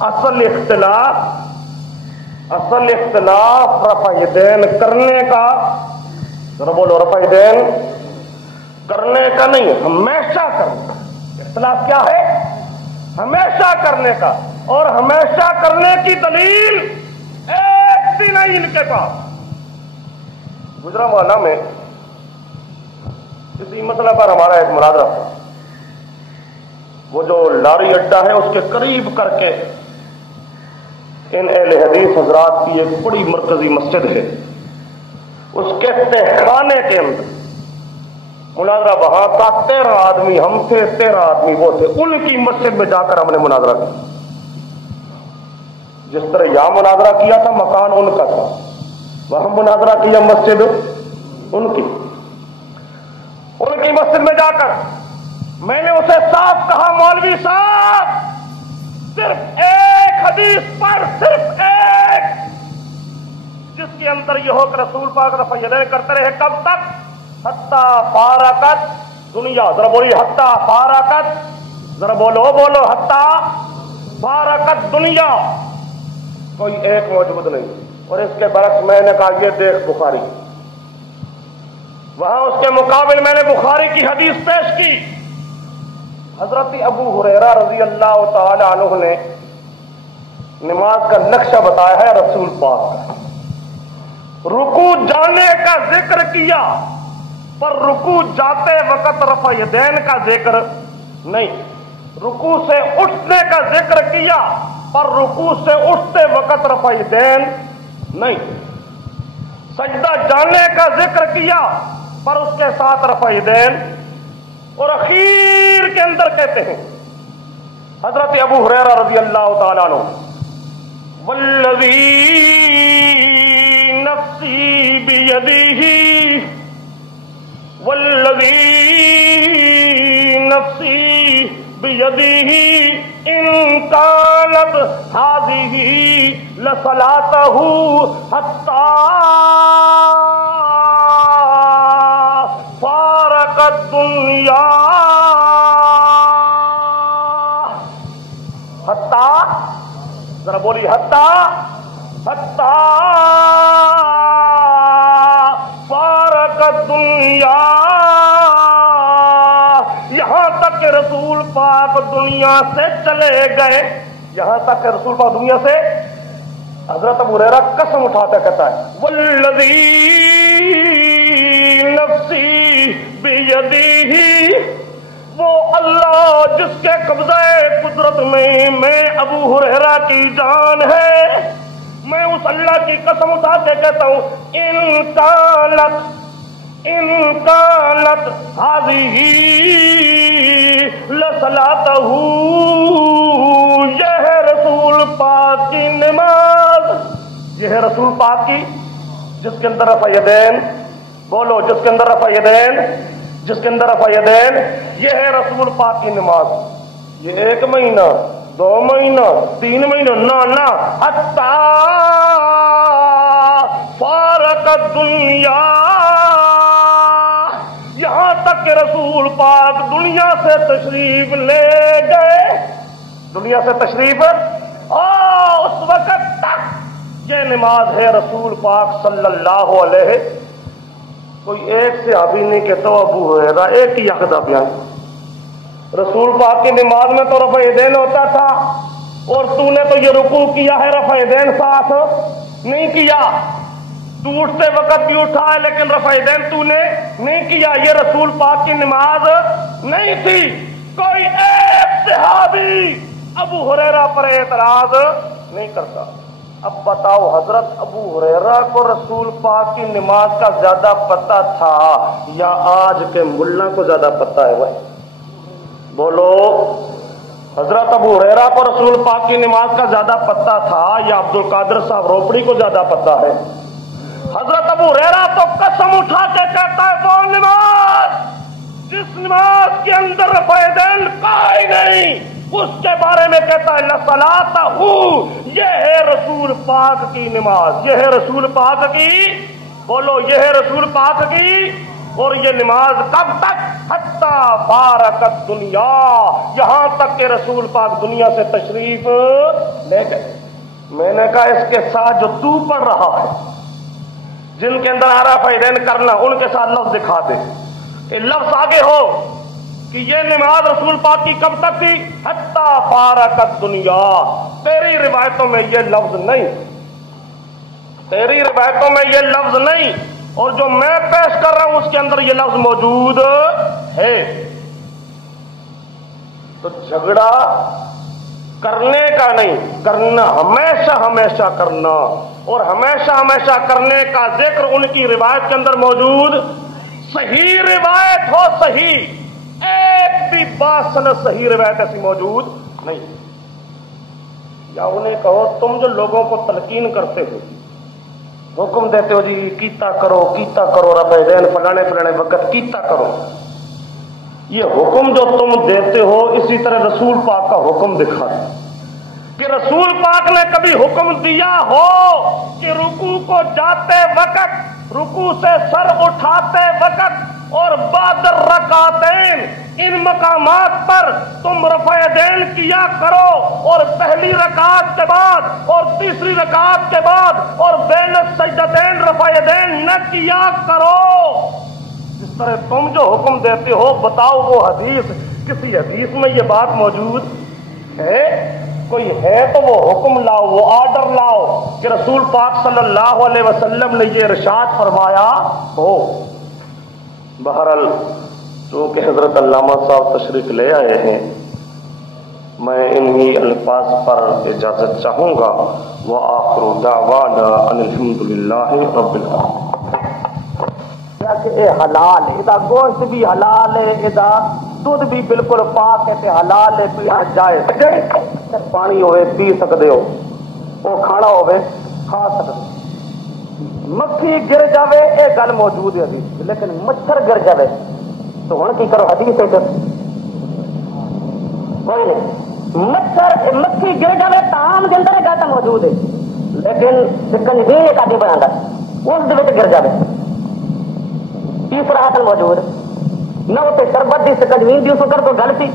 اصل اختلاف رفع یدین کرنے کا، ذرا بولو، رفع یدین کرنے کا نہیں، ہمیشہ کرنے کا. اختلاف کیا ہے؟ ہمیشہ کرنے کا. اور ہمیشہ کرنے کی دلیل ایک بھی نہیں ان کے پاس. گجرانوالہ میں اسی مسئلہ پر ہمارا ایک مناظرہ تھا. وہ جو لاری اڈا ہے اس کے قریب کر کے ان اہل حدیث حضرات کی ایک بڑی مرکزی مسجد ہے، اس کے تہخانے کے اندر مناظرہ. وہاں کا 13 آدمی ہم تھے، 13 آدمی وہ تھے. ان کی مسجد میں جا کر ہم نے مناظرہ کیا. جس طرح یہاں مناظرہ کیا تھا مکان ان کا تھا، وہاں مناظرہ کیا مسجد ان کی مسجد میں جا کر میں نے اسے صاف کہا، مولوی صاحب صرف ایک حدیث پر، صرف ایک جس کے اندر یہ ہو کہ رسول پاک رفع یدین کرتے رہے کب تک؟ حتی فارقت دنیا. ذرا بولیے حتی فارقت، ذرا بولو حتی فارقت دنیا. کوئی ایک موجود نہیں. اور اس کے برعکس میں نے کہا یہ دیکھ بخاری، وہاں اس کے مقابل میں نے بخاری کی حدیث پیش کی. حضرت ابو ہریرہ رضی اللہ تعالی عنہ نے نماز کا نقشہ بتایا ہے رسول پاک کا. رکوع جانے کا ذکر کیا پر رکوع جاتے وقت رفع یدین کا ذکر نہیں. رکوع سے اٹھنے کا ذکر کیا پر رکوع سے اٹھتے وقت رفع یدین نہیں. سجدہ جانے کا ذکر کیا پر اس کے ساتھ رفع یدین. اور اخیر کے اندر کہتے ہیں حضرت ابو ہریرہ رضی اللہ تعالیٰ عنہ، والذی نفسی بیدہ، والذی نفسی بیدہ ان کانت ہذہ لصلاتہ حتی فارقت دنیا. حتی، ذرا بولی حتی فارقت دنیا. یہاں تک کہ رسول پاک دنیا سے چلے گئے، یہاں تک کہ رسول پاک دنیا سے. حضرت ابو ہریرہ قسم اٹھاتا کہتا ہے والذی نفسی بیدہ، وہ اللہ جس کے قبضہ قدرت میں ابو ہریرہ کی جان ہے، میں اس اللہ کی قسم اٹھا کے کہتا ہوں ان کانت ہذہ لصلاتہ، یہ ہے رسول پاک کی نماز، یہ ہے رسول پاک کی جس کے اندر رفع یدین. بولو جس کے اندر رفع یدین، جس کے اندر رفع یدین. یہ ہے رسول پاک کی نماز. یہ 1 مہینہ 2 مہینہ 3 مہینہ نہ حتی فارقت دنیا. یہاں تک کہ رسول پاک دنیا سے تشریف لے گئے، دنیا سے تشریف اس وقت تک یہ نماز ہے رسول پاک صلی اللہ علیہ. کوئی ایک صحابی نہیں کہتا ابو ہریرہ ایک ہی عقیدہ بیان. رسول پاک کی نماز میں تو رفع یدین ہوتا تھا اور تو نے تو یہ رکوع کیا ہے رفع یدین ساتھ نہیں کیا. تو اٹھتے وقت بھی اٹھا ہے لیکن رفع یدین تو نے نہیں کیا. یہ رسول پاک کی نماز نہیں تھی. کوئی ایک صحابی ابو ہریرہ پر اعتراض نہیں کرتا. اب بتاؤ حضرت ابو ہریرہ کو رسول پاک کی نماز کا زیادہ پتہ تھا یا آج کے ملا کو زیادہ پتہ ہے؟ بولو حضرت ابو ہریرہ کو رسول پاک کی نماز کا زیادہ پتہ تھا یا عبد القادر صاحب روپڑی کو زیادہ پتہ ہے؟ حضرت ابو ہریرہ تو قسم اٹھا کے کہتا ہے وہ نماز جس نماز کے اندر رفع یدین کا ہی نہیں، اس کے بارے میں کہتا ہے لصلاتہ، یہ ہے رسول پاک کی نماز، یہ ہے رسول پاک کی. بولو یہ ہے رسول پاک کی. اور یہ نماز کب تک؟ حتی فارقت دنیا، یہاں تک کہ رسول پاک دنیا سے تشریف لے گئے. میں نے کہا اس کے ساتھ جو تو پڑھ رہا ہے جن کے اندر رفع یدین کرنا، ان کے ساتھ لفظ دکھا دے کہ لفظ آگے ہو کہ یہ نماز رسول پاک کی کب تک تھی؟ حتی فارقت دنیا. تیری روایتوں میں یہ لفظ نہیں، تیری روایتوں میں یہ لفظ نہیں، اور جو میں پیش کر رہا ہوں اس کے اندر یہ لفظ موجود ہے. تو جھگڑا کرنے کا نہیں، کرنا ہمیشہ ہمیشہ کرنا، اور ہمیشہ ہمیشہ کرنے کا ذکر ان کی روایت کے اندر موجود. صحیح روایت ہو صحیح، ایک بھی باسناد صحیح روایت ایسی موجود نہیں. یا انہیں کہو تم جو لوگوں کو تلقین کرتے ہو، حکم دیتے ہو جی کیتا کرو رفع یدین فلانے وقت کیتا کرو، یہ حکم جو تم دیتے ہو اسی طرح رسول پاک کا حکم دکھا دو. کہ رسول پاک نے کبھی حکم دیا ہو کہ رکوع کو جاتے وقت، رکوع سے سر اٹھاتے وقت اور بعد الرکعتین ان مقامات پر تم رفع دین کیا کرو، اور پہلی رکعت کے بعد اور تیسری رکعت کے بعد اور بین السجدتین رفع دین نہ کیا کرو؟ اس طرح تم جو حکم دیتے ہو بتاؤ وہ حدیث، کسی حدیث میں یہ بات موجود ہے؟ کوئی ہے تو وہ حکم لاؤ، وہ آرڈر لاؤ کہ رسول پاک صلی اللہ علیہ وسلم نے یہ ارشاد فرمایا ہو۔ بہرحال چونکہ حضرت علامہ صاحب تشریف لے آئے ہیں، میں انہی الفاظ پر اجازت چاہوں گا۔ وآخر دعوانا ان الحمد للہ رب العالمین۔ کہ اے حلال ہے، ادا گوشت بھی حلال ہے، ادا دودھ بھی بالکل پاک ہے تے حلال ہے، پیا جائے، پانی ہوئے پی سکتے ہو، وہ کھانا ہوئے کھا سکتے ہو۔ مکھی گر جاوے اے گل موجود ہے حدیث، لیکن مچھر گر جاوے تو ہن کی کرو؟ حدیث ہے کوئی نہیں، مکھی گر جاوے تام کے اندر گل موجود ہے، لیکن سکنجی کاٹی بنا اس گر جاوے تیسرا حاصل موجود نہ اتنے شربت کی سکنجوین کی اس وقت کوئی گل سی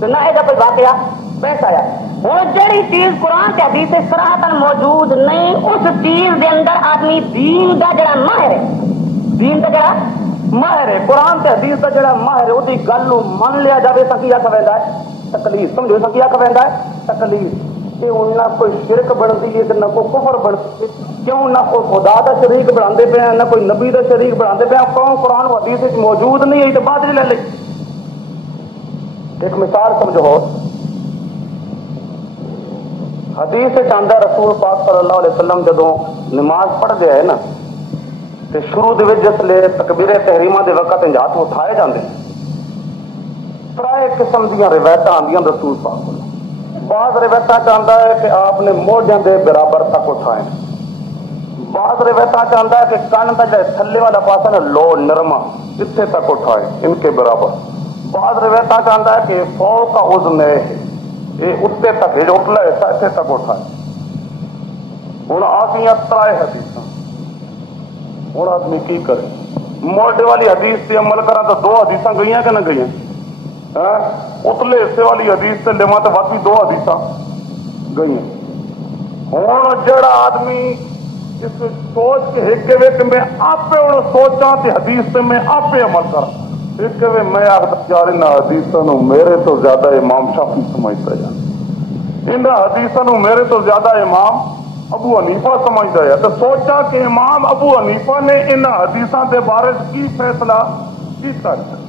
تو نہ یہ کوئی واقعہ پیش آیا۔ ہوں جہی چیز قرآن کے حدیث سے صراحتاً موجود نہیں، اس چیز کے اندر آدمی دین کا جڑا ماہر ہے، دین کا جڑا ماہر ہے، قرآن کے حدیث کا جڑا ماہر ہے، وہ گل من لیا جائے تو کی آخ پہ تکلیف، سمجھو سکی آخ پہ تکلیف کہ نہ کوئی شرک بنتی ہے نہ کوئی کفر بنتی ہے، کیوں نہ کوئی خدا کا شریک بنا پے نہ کوئی نبی کا شریک بنا پے، کون قرآن حدیث موجود نہیں ہے تو بعد لے لے۔ ایک مثال سمجھو، حدیث چاہتا رسول پاک صلی اللہ علیہ وسلم جدو نماز پڑھ دیا ہے نا تو شروع جس لے تکبیر تحریمہ دے وقت ہاتھ اٹھائے جاتے ہیں، ترائے قسم دیا روایت آدی رسول پاک کو۔ بعض روایت چاہتا ہے کہ آپ نے موڈیاں دے برابر تک اٹھائے، بعض روایت چاہتا ہے کہ کن کا جو تھلے والا پاسا نا لو نرما اتنے تک اٹھائے ان کے برابر، بعض روایت چاہتا ہے کہ فوق کا اذن یہ اتنے تک جو اٹھلا ایسا اتنے تک اٹھائے۔ ہوں آ گئی ترائے حدیث، ہوں آدمی کی کرے؟ موڈے والی حدیث سے عمل کرا تو دو حدیث گئی کہ نہ گئی؟ اتلے حصے والی حدیث سے لوا تو باقی دو حدیث گئی۔ ہوں جڑا آدمی اس سوچ کے ایک کہ میں آپ سوچا کہ حدیث سے میں آپ عمل کرا، ایک میں آخر یار ان حدیثوں میرے تو زیادہ امام شافعی سمجھتا ہے، ان حدیثوں میرے تو زیادہ امام ابو حنیفہ سمجھتا ہے، تو سوچا کہ امام ابو حنیفہ نے ان حدیثوں کے بارے کی فیصلہ کیتا ہے۔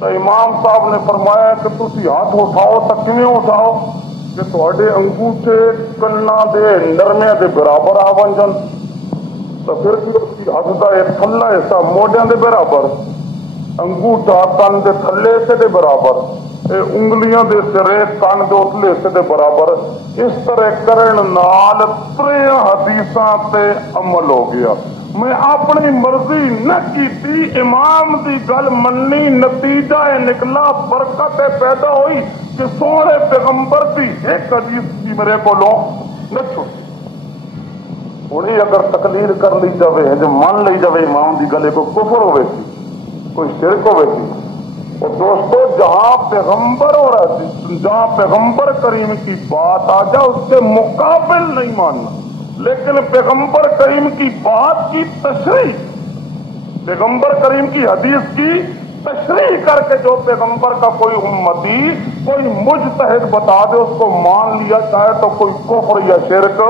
تو امام صاحب نے فرمایا کہ تسی ہاتھ اٹھاؤ تو کیویں اٹھاؤ کہ تھوڑے انگوٹھے کنا دے نرمے دے برابر آ بن جان، تو پھر بھی ہاتھ کا ایک تھلا حصہ موڈیاں دے برابر، انگوٹھا کن دے تھلے حصے دے برابر، انگلیاں دے سرے کن دے اتلے حصے دے برابر، اس طرح کرن نال ترے حدیثاں تے عمل ہو گیا۔ میں اپنی مرضی نہ کی، امام دی گل مننی، نتیجہ نکلا برکت پیدا ہوئی کہ سونے پیغمبر کی ایک حدیث کی میرے کو نہ چھوٹی۔ ہوں اگر تقلید کر لی جائے جو مان لی جائے امام دی گل کوئی کفر ہوئے سی، کوئی شرک ہوئے سی۔ اور دوستو جہاں پیغمبر اور جہاں پیغمبر کریم کی بات آ جائے اس کے مقابل نہیں ماننا، لیکن پیغمبر کریم کی بات کی تشریح، پیغمبر کریم کی حدیث کی تشریح کر کے جو پیغمبر کا کوئی امتی کوئی مجتہد بتا دے اس کو مان لیا چاہے تو کوئی کفر یا شرک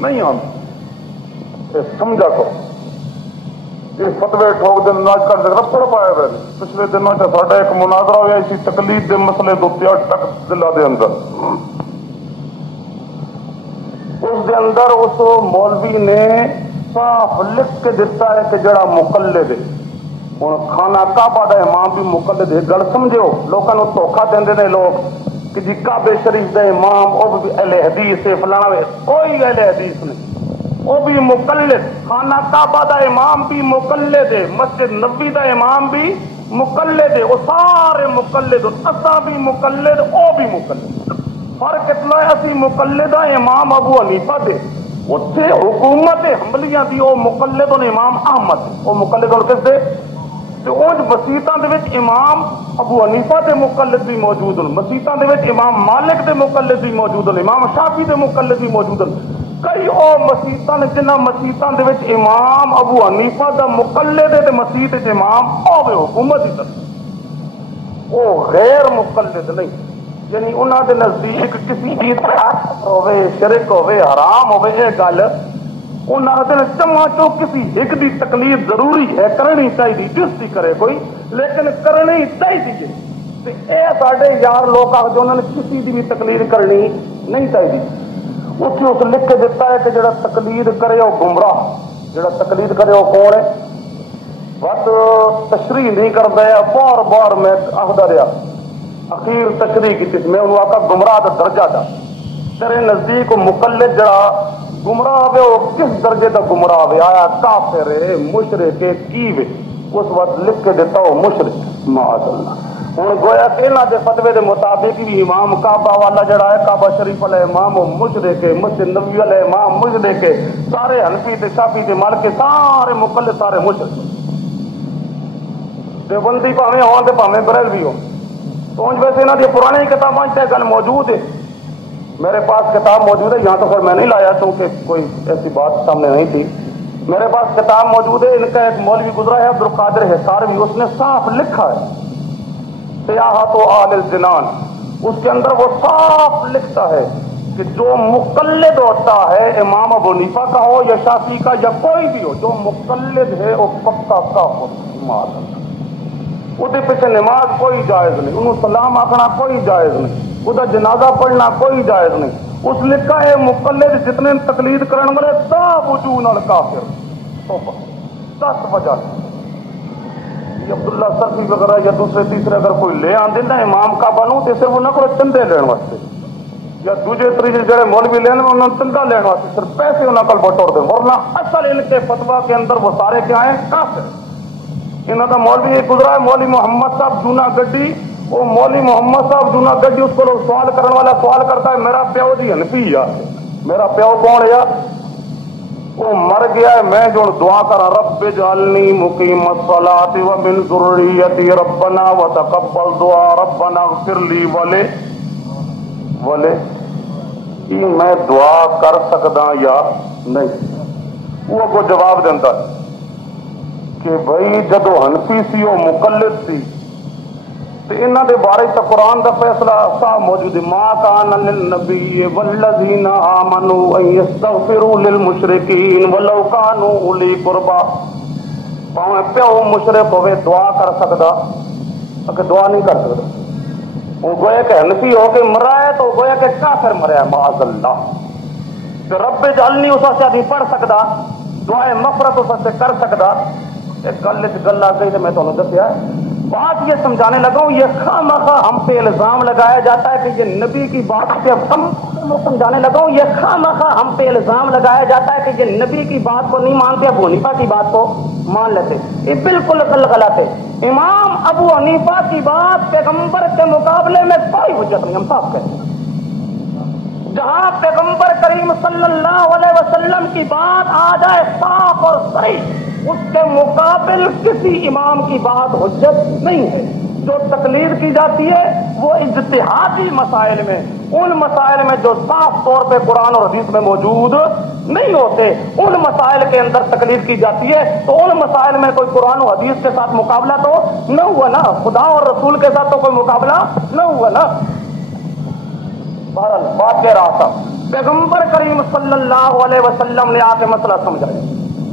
نہیں آتا۔ سمجھا کرو یہ فتوے ٹھوک دن نہ کر رپڑ پایا ہوئے۔ پچھلے دنوں ساڈا ایک مناظرہ ہوا اسی تقلید کے مسئلے دو تک ضلع دے اندر، اس دے اندر اس مولوی نے صاف لکھ کے دیتا ہے کہ جڑا مقلد ہے، ہوں خانہ کعبہ دا امام بھی مقلد ہے۔ گل سمجھو، لوگوں کو دھوکھا دے لوگ کہ جی کعبے شریف دا امام وہ بھی اہل حدیث ہے فلانا، کوئی اہل حدیث نہیں، وہ بھی مقلد، خانہ کعبہ دا امام بھی مقلد ہے، مسجد نبوی دا امام بھی مقلد ہے، وہ سارے مقلد، اساں بھی مقلد، وہ بھی مقلد۔ فرق اتنا ہے اسی مقلد ہیں امام ابو حنیفہ دے، اتنے حکومت حنبلیاں دی وہ مقلد نے امام احمد، وہ مقلد اور کس دے تو اونج مسیتاں دے وچ امام ابو حنیفہ دے مقلد بھی موجود ہیں، مسیتاں دے وچ امام مالک دے مقلد بھی موجود ہیں، امام شافعی دے مقلد بھی موجود ہیں۔ کئی او مسیتاں نے جنہ مسیتاں دے وچ امام ابو حنیفہ دا مقلد ہے تے مسیت وچ امام ہوے حکومت دی طرف، وہ غیر مقلد نہیں، یعنی انہاں دے نزدیک کسی بھی طرح ہوے شرک ہوے حرام ہوے یہ گل انہاں دے جمع چو کسی ایک دی تقلید ضروری ہے، کرنی چاہیے، جس دی کرے کوئی لیکن کرنی چاہیے تے اے ساڈے یار لوگ آ جو انہوں نے کسی دی بھی تقلید کرنی نہیں چاہیے، اتنے اس لکھ کے دیتا ہے کہ جڑا تقلید کرے وہ گمراہ، جڑا تقلید کرے وہ کون ہے، بس تشریح نہیں کرتا ہے، بار بار میں آخدا رہا، اخیر تشریح کی میں انہوں آقا گمراہ دا درجہ دا، تیرے نزدیک مقلد جڑا گمراہ ہوئے وہ کس درجے دا گمراہ ہوئے، آیا کافر ہے مشرک ہے کی وے، اس وقت لکھ کے دیتا ہو مشرک معاذ اللہ۔ ہوں گویا کہ انہاں دے فتوے دے مطابق بھی امام کعبہ والا جڑا ہے کعبہ شریف والا امام وہ مشرک ہے، مسجد نبوی والا امام مشرک ہے، سارے حنفی تے شافعی تے مالکی سارے مقلد سارے مشرک، دیوبندی پاویں ہون تے پاویں بریلوی ہو۔ تو ویسے انہاں دی پرانی کتاباں تے گل موجود ہے، میرے پاس کتاب موجود ہے، یہاں تو پھر میں نہیں لایا کیونکہ کوئی ایسی بات سامنے نہیں تھی، میرے پاس کتاب موجود ہے، ان کا ایک مولوی گزرا ہے عبد القادر حصاروی، اس نے صاف لکھا ہے سیاحت و آل الجنان، اس کے اندر وہ صاف لکھتا ہے کہ جو مقلد ہوتا ہے امام ابو حنیفہ کا ہو یا شافعی کا یا کوئی بھی ہو، جو مقلد ہے وہ پکا کافر معاذ وہ پیچھے نماز کوئی جائز نہیں، انہوں سلام آخنا کوئی جائز نہیں، وہ جنازہ پڑھنا کوئی جائز نہیں، اس لکھا ہے مقلد جتنے تقلید کرنے والے تا وجوہ نال کافر، 10 وجہ عبداللہ سرفی وغیرہ یا دوسرے تیسرے اگر کوئی لے آن دینا امام کا بنوں تو صرف انہوں کو چندے لین واسطے یا دوسرے تیسرے جڑے مولوی لینے انہوں نے چندہ لین واسطے صرف پیسے انہوں کو بٹور دیں، ورنہ اصل ان کے فتویٰ کے اندر وہ سارے کیا ہیں کافر۔ انہوں کا مولوی ایک گزرا ہے مولوی محمد صاحب جونا گڈی، وہ مولوی محمد صاحب جونا گڈی، اس کو سوال کرنے والا سوال کرتا ہے میرا پیو جی حنفی یا میرا پیو کون ہے، وہ مر گیا ہے، میں جو دعا کرا رب اجعلنی مقیم الصلاۃ ومن ذریتی ربنا وتقبل دعا ربنا اغفر لی ولے میں دعا کر سکدا یا نہیں، وہ کو جواب دیتا کہ بھائی جدو حنفی سی وہ مقلد سی تو انہوں دے بارے تو قرآن دا فیصلہ صاحب موجود ہے، ما کان للنبی والذین آمنوا ان یستغفروا للمشرکین ولو کانوا اولی قربا، پاویں پیو مشرک ہوئے دعا کر سکدا کہ دعا نہیں کر سکدا، وہ گویا کہ حنفی ہو کے مرا ہے تو گویا کہ کافر مرا ہے معاذ اللہ، کہ رب اجعلنی اس سے نہیں پڑھ سکدا، دعائے مغفرت اس سے کر سکدا، ایک گل آ گئی تو میں تمہیں دسیا بات یہ سمجھانے لگا ہوں، یہ خواہ ہم پہ الزام لگایا جاتا ہے کہ یہ نبی کی بات پہ سمجھانے لگا ہوں، یہ خواہ ہم پہ الزام لگایا جاتا ہے کہ یہ نبی کی بات کو نہیں مانتے، ابو حنیفہ کی بات کو مان لیتے، یہ بالکل غلط ہے۔ امام ابو حنیفہ کی بات پیغمبر کے مقابلے میں کوئی حجت نہیں، ہم صاف کہتے ہیں، جہاں پیغمبر کریم صلی اللہ علیہ وسلم کی بات آ جائے صاف اور صحیح، اس کے مقابل کسی امام کی بات حجت نہیں ہے۔ جو تقلید کی جاتی ہے وہ اجتہادی مسائل میں، ان مسائل میں جو صاف طور پہ قرآن اور حدیث میں موجود نہیں ہوتے، ان مسائل کے اندر تقلید کی جاتی ہے، تو ان مسائل میں کوئی قرآن و حدیث کے ساتھ مقابلہ تو نہ ہوا نا، خدا اور رسول کے ساتھ تو کوئی مقابلہ نہ ہوا نا۔ بہرحال بات کہہ رہا تھا، پیغمبر کریم صلی اللہ علیہ وسلم نے آ کے مسئلہ سمجھایا،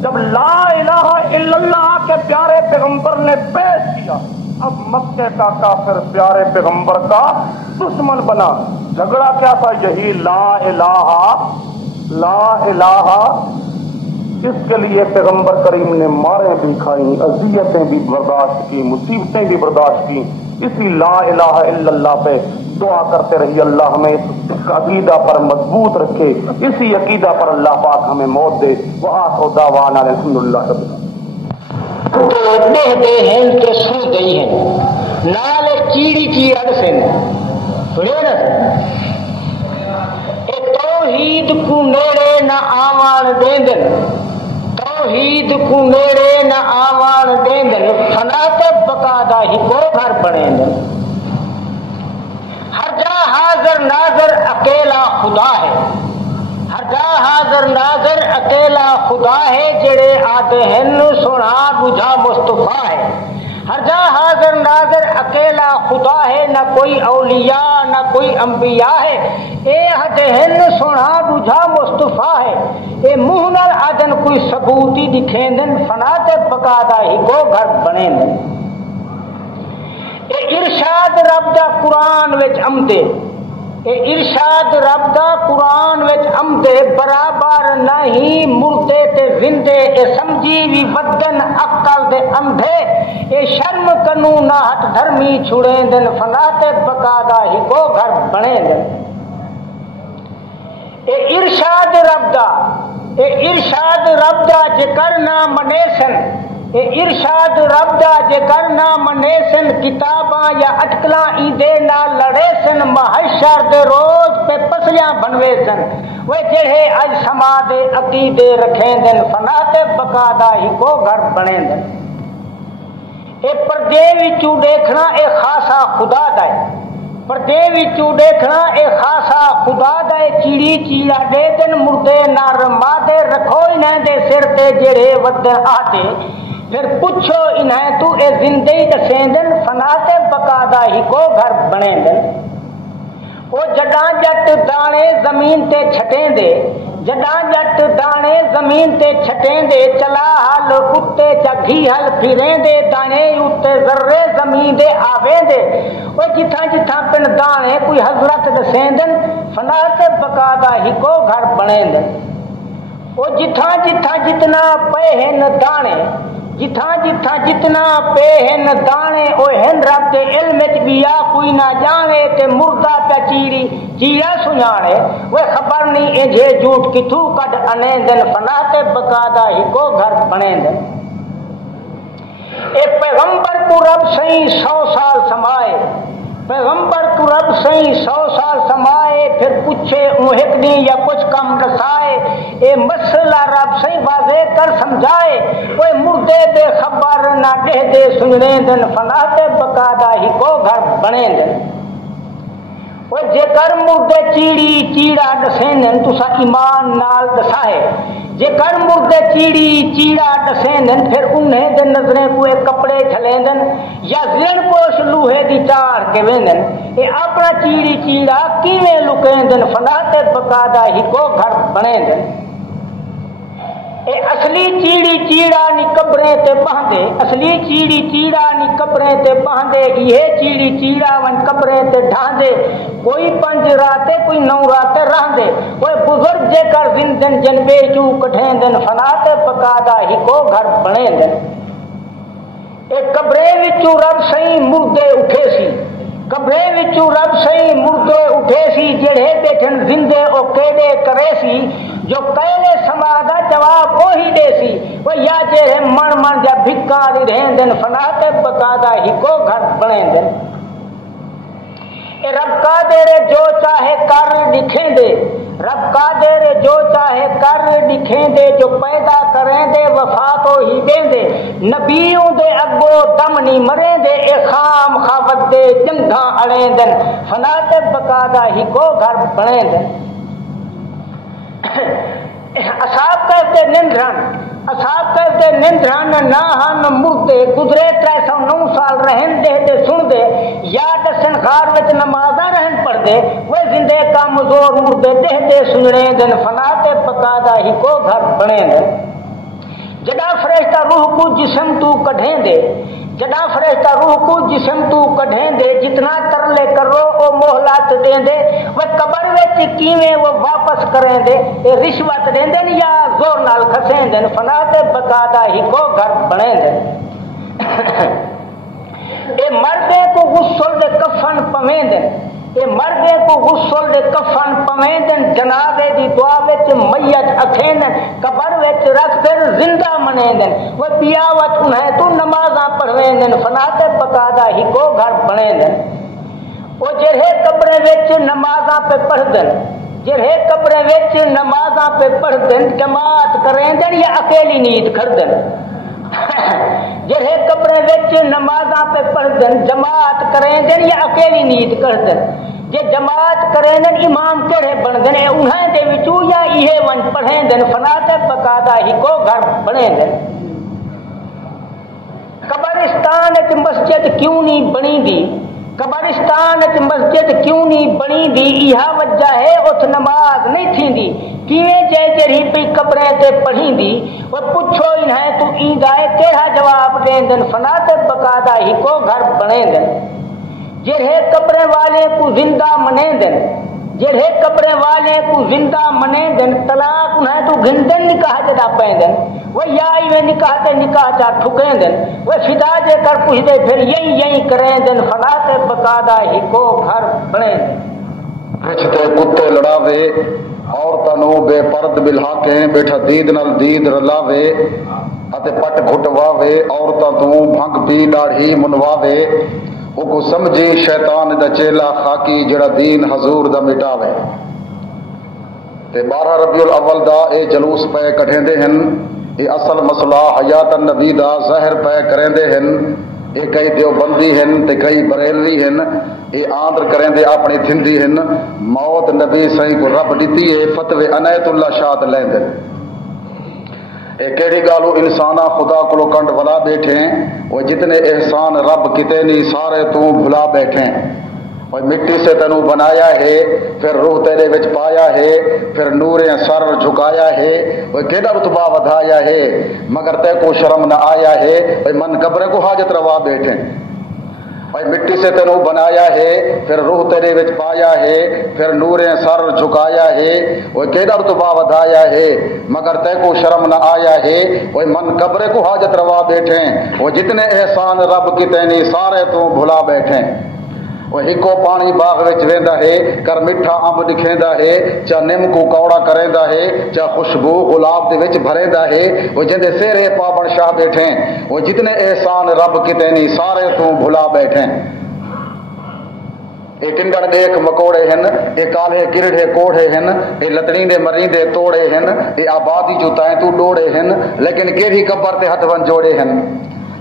جب لا الہ الا اللہ کے پیارے پیغمبر نے پیش کیا، اب مکے کا کافر پیارے پیغمبر کا دشمن بنا، جھگڑا کیا تھا، یہی لا الہ، اس کے لیے پیغمبر کریم نے ماریں بھی کھائیں، اذیتیں بھی برداشت کی، مصیبتیں بھی برداشت کی، اسی لا الہ الا اللہ پہ دعا کرتے رہی اللہ ہمیں اس عقیدہ پر مضبوط رکھے، اسی عقیدہ پر اللہ پاک ہمیں موت دے۔ وآخر دعوانا الحمدللہ رب العالمین۔ دے ہیں تے سو گئی ہیں نال چیڑی کی اڑ سے توحید کو نیڑے نہ آوان دیندن، توحید کو نیڑے نہ آوان دیندن، فنا تے بقا دا ہی کو گھر بنیندن۔ ہر جا حاضر ناظر اکیلا خدا ہے، ہر جا حاضر ناظر اکیلا خدا ہے، جڑے آتے ہیں سنا بجھا مصطفیٰ ہے۔ ہر جا حاضر ناظر اکیلا خدا ہے، نہ کوئی اولیاء نہ کوئی انبیاء ہے، اے ہدہن سنا بجھا مصطفیٰ ہے۔ اے منہ نال آدن کوئی ثبوتی دکھیندن، فنا تے بقا دا ہی کو گھر بنیندن۔ اے ارشاد رب دا قرآن وچ آمدے، اے ارشاد رب دا قرآن وچ آمدے، برابر نہیں مردے تے زندے، اے سمجھی وی ودن عقل دے اندھے، اے شرم کنو نہ ہٹ دھرمی چھڑیندن، فنا تے بقا دا ہی کو گھر بنیندن۔ اے ارشاد رب دا، اے ارشاد رب دا جکر نہ منیسن، اے ارشاد رب دا جکر نہ منیسن، کتاباں یا اٹکلاں ایندے نہ لڑیسن، محشر دے روز پہ پسلیاں بنویسن، وہ جڑے اج سما دے عقیدے رکھیندن، فنا تے بقا دا ہی کو گھر بنیندن۔ اے پردے وچوں دیکھنا اے خاصا خدا دا ہے، پردے وچوں دیکھنا اے خاصا خدا دا ہے، چیڑی چیڑا دے دن مردے نر مادے، رکھو انہیں دے سر تے جڑے ودن آتے، پھر پوچھو انہیں تو اے زندگی دسیندن، فنا تے بقا دا ہی کو گھر بنیندن۔ او جڈاں جٹ دانے زمین تے چھٹیں دے، جڈاں جٹ دانے زمین تے چھٹیں دے، چلا حل کتے چگھی حل پھریں دے، دانے اتے ذرے زمین دے آویں دے، او جتھاں جتھاں پن دانے کوئی حضرت دسیندن، فنا تے بقا دا ہی کو گھر بنیندن۔ او جتھاں جتھاں جتنا پے ہن دانے، جتھاں جتھاں جتنا پے ہن دانے، او ہن رب دے علم وچ بیا کوئی نہ جانے، تے مردہ پہ چیڑی چیڑا سنانے، وہ خبر نہیں انجھے جھوٹ کتھوں کڈ انیندن، فنا تے بقا دا ہی کو گھر بنیندن۔ اے پیغمبر کو رب سائیں 100 سال سمائے، پیغمبر کو رب سائیں 100 سال سمائے، پھر پوچھے ایک دن یا کچھ کم رسائے، اے مسئلہ رب سائیں واضح کر سمجھائے، وہ مردے دے خبر نہ دے دے سننے دن، فنا تے بقا دا ہی کو گھر بنے دن۔ وہ جے کر مردے چیڑی چیڑا دسیندن تسا ایمان نال دسائے، جے کر مردے چیڑی چیڑا دسیندن، پھر انہیں دے نظریں کوئے کپڑے جھلیندن، یا زین پوش لوہے دی چار کے ویندن، اے اپنا چیڑی چیڑا کیویں لکیندن، فنا تے بقا دا ہی کو گھر بنیندن۔ اے اصلی چیڑی چیڑا نی قبریں تے بہندے، اصلی چیڑی چیڑا نی قبریں تے بہندے، یہ چیڑی چیڑا ون قبریں تے ڈھاندے، کوئی 5 راتے کوئی 9 راتے رہندے، کوئی بزرگ جے کر زندن جن بے چو کٹھیندن، فنا تے بقا دا ہی کو گھر بنیندن۔ اے قبریں وچوں رب سائیں مردے اٹھے سی، قبریں وچوں رب سائیں مردے اٹھے سی، جڑے بیٹھن زندے او کیڑے کرے سی، جو پہلے سما دا جواب وہی دے سی، وہ یا جے من من جا بھکا دی رہندن، فنا تے بقا دا ہی کو گھر بنیندن۔ اے رب قادر جو چاہے کر دکھیں دے، رب قادر جو چاہے کر دکھیں دے، جو پیدا کریں دے وفا تو ہی دیں دے، نبیوں دے اگو دم نہیں مریں دے، اے خام خاوت دے جنگاں اڑیں دن، فنا تے بقا دا ہی کو گھر بنیں دن۔ اصحاب کہتے نندران، اصحاب کہتے نندران نہ ہن مردے، گزرے 309 سال رہن دے دے سن دے، یا دسن غار وچ نمازاں رہن پڑھ دے، وہ زندے کمزور مردے دے دے سننے دن، فنا تے بقا دا ہی کو گھر بنے دن۔ جڑا فرشتہ روح کو جسم تو کڈھیں دے، جڑا فرشتہ روح کو جسم تو کڈھیں دے، جتنا ترلے کرو او مہلت دیں دے، وہ قبر وچ کیویں وہ واپس کریں دے، اے رشوت دیں دن یا زور نال کھسیں دن، فنا تے بقا دا ہی کو گھر بنے دن۔ اے مردے کو غسل دے کفن پویں دن، اے مردے کو غسل دے کفن پویں دن، جنازے دی دعا وچ میت اکھیں دن، قبر وچ رکھ کر زندہ منیں دن، وہ بیاوت انہیں تو نمازاں پڑھویں دن، فنا تے بقا دا ہی کو گھر بنے دن۔ وہ جڑے قبریں وچ نمازاں پہ پڑھ دن، جڑے قبریں وچ نمازاں پہ پڑھدن جماعت کریندن یا اکیلی نیت کھڑدن جڑے قبریں وچ نمازاں پہ پڑھدن جماعت کریندن یا اکیلی نیت کھڑدن جے جماعت کریندن امام کیڑے بندن انہاں دے وچوں یا یہ ون پڑھیندن فنات بقادا ہی کو گھر بنیندن قبرستان وچ مسجد کیوں نہیں بنی دی قبرستان وچ مسجد کیوں نہیں بنی دی یہ وجہ ہے ات نماز نہیں تھیندی کیویں جے جڑی پئی قبریں تے پڑھیندی او پوچھو انہاں تو ایندا ہے کیڑا جواب دیندن فنات بقادا ہی کو گھر بنیندن جڑے قبریں والے کو زندہ منیندن جڑے قبریں والے کو زندہ منیندن طلاق انہیں تو گھندن نکاح جدا پیندن وہ یا ایویں نکاح تے نکاح چا ٹھکیندن وہ فدا جے کر پوچھدے پھر یہی کریندن فلا تے بقادا ہی کو گھر بنیندن رچتے کتے لڑاوے عورتاں نو بے پرد بلھا کے بیٹھا دید نال دید رلاوے اتے پٹ گھٹواوے عورتاں تو بھنگ پی داڑھی منواوے وہ کو سمجھی شیطان دا چیلا خاکی جڑا دین حضور دا مٹاوے تے 12 ربیع الاول دا اے جلوس پہ کٹھیندے ہن اے اصل مسئلہ حیات النبی دا ظاہر پہ کریندے ہن اے کئی دیوبندی ہن تے کئی بریلوی ہن اے آندر کریندے اپنی تھندی ہن موت نبی صحیح کو رب دتی اے فتوی عنایت اللہ شاد لیندے اے کیڑی گالو انسانا خدا کو کنڈ ولا بیٹھے وہ جتنے احسان رب کتے نہیں سارے تو بھلا بیٹھے اور مٹی سے تنو بنایا ہے پھر روح تیرے وچ پایا ہے پھر نور سر جھکایا ہے وہ کیڑا رتبہ ودھایا ہے مگر تے کو شرم نہ آیا ہے من قبر کو حاجت روا بیٹھے اور مٹی سے تنو بنایا ہے پھر روح تیرے وچ پایا ہے پھر نور سر جھکایا ہے وہ کیڑا رتبہ ودھایا ہے مگر تے کو شرم نہ آیا ہے وہ من قبر کو حاجت روا بیٹھے وہ جتنے احسان رب کیتے نہیں سارے تو بھلا بیٹھے وہ ہکو پانی باغ وچ ویندا ہے کر میٹھا انب دکھیندا ہے چا نم کو کوڑا کریندا ہے چا خوشبو گلاب دے وچ بھریندا ہے وہ جندے سیرے پابن شاہ بیٹھے وہ جتنے احسان رب کیتے نہیں سارے تو بھلا بیٹھے اے ٹنڈڑ دیکھ مکوڑے ہن اے کالے کرڑے کوڑے ہن اے لتڑی دے مریندے توڑے ہن اے آبادی جو تائیں تو ڈوڑے ہن لیکن کیڑی قبر تے ہتھ ون جوڑے ہن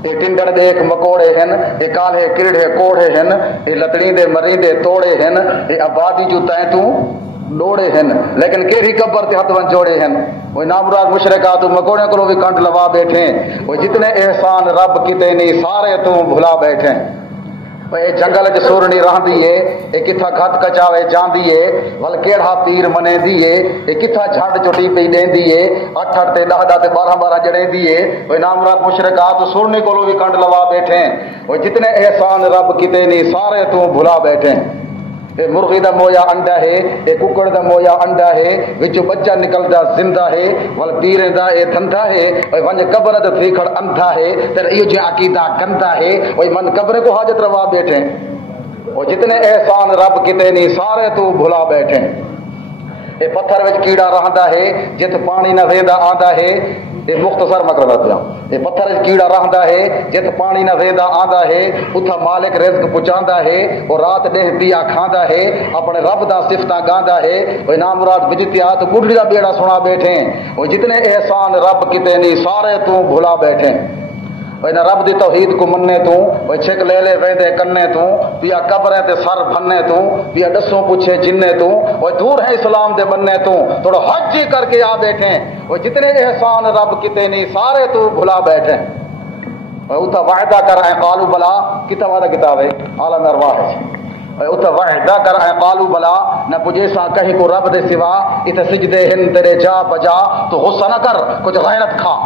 اے ٹنڈڑ دیکھ مکوڑے ہن اے کالے کرڑے کوڑے ہن اے لتڑی دے مریندے توڑے ہن اے آبادی جو تائیں تو ڈوڑے ہن لیکن کیڑی قبر تے ہتھ ون جوڑے ہن وہ نامراد مشرکات مکوڑے کو بھی کنڈ لوا بیٹھے وہ جتنے احسان رب کیتے نہیں سارے تو بھلا بیٹھے اے جنگل چ سورنی رہندی ہے اے کتھا گھت کچاوے جاندی ہے ول کیڑا پیر منیندی ہے اے کتھا جھنڈ چٹی پئی دیندی ہے 8 تے 10 تے 12 جڑیندی ہے او نامراد مشرکات سورنی کولو بھی کنڈ لوا بیٹھے او جتنے احسان رب کیتے نہیں سارے تو بھلا بیٹھے اے مرغی دا مویا انڈا ہے اے ککڑ دا مویا انڈا ہے وچوں بچہ نکلدا زندہ ہے ول پیرے دا اے دھندا ہے اوے ونج قبر تے تھی کھڑ اندھا ہے تے ایو جے عقیدہ گندا ہے اوے من قبر کو حاجت روا بیٹھے او جتنے احسان رب کیتے نہیں سارے تو بھلا بیٹھے اے پتھر وچ کیڑا رہندا ہے جت پانی نہ ویندا آندا ہے اے مختصر مقرر پیا اے پتھر وچ کیڑا رہندا ہے جت پانی نہ ویندا آندا ہے اتھا مالک رزق پہنچاندا ہے اور رات ڈہ پیا کھاندا ہے اپنے رب دا صفتاں گاندا ہے او نام مراد بجتیات بڈھی دا بیڑا سنا بیٹھے او جتنے احسان رب کیتے نہیں سارے تو بھلا بیٹھے نہ رب دی توحید کو مننے تو چھک لے لے ویندے کنے تو پیا قبریں تے سر بھنے تو پیا ڈسوں پوچھے جننے تو وہ دور ہے اسلام دے بننے تو تھوڑا حج ہی کر کے آ بیٹھے وہ جتنے احسان رب کیتے نہیں سارے تو بھلا بیٹھے اتھا وعدہ کر اے قالو بلا کتاب وعدہ کتاب ہے عالم ارواح ہے اتھا وعدہ کر اے قالو بلا نہ پجے سا کہیں کو رب دے سوا اتھا سجدے ہن تیرے جا بجا تو غصہ نہ کر کچھ غیرت کھا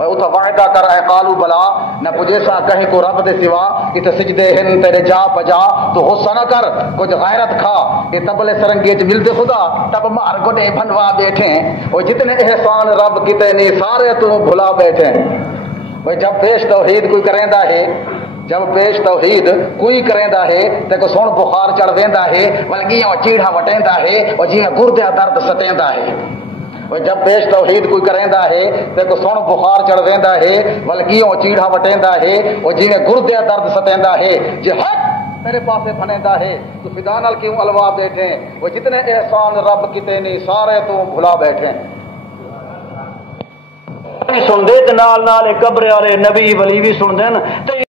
اتھا وعدہ کر اے قالو بلا نہ پجے سا کہیں کو رب دے سوا اتھا سجدے ہن تیرے جا بجا تو غصہ نہ کر کچھ غیرت کھا یہ تبلے سرنگی چ ملتے خدا تب مار گڈے بھنوا بیٹھے وہ جتنے احسان رب کیتے نہیں سارے تو بھلا بیٹھے جب پیش توحید کوئی کریندا ہے جب پیش توحید کوئی کریندا ہے تے کو سن بخار چڑھ ویندا ہے بلکہ چیڑا وٹیندا ہے اور جیویں گردے درد ستیندا ہے جب پیش توحید کوئی کریندا ہے تے کو سن بخار چڑھ ویندا ہے بلکہ چیڑا وٹیندا ہے اور جیویں گردے درد ستیندا ہے جے حق میرے پاس فنیدا ہے تو فدا نال کیوں الوا بیٹھے وہ جتنے احسان رب کیتے نہیں سارے تو بھلا بیٹھے سن دے نال نال قبر والے نبی ولی بھی سن دین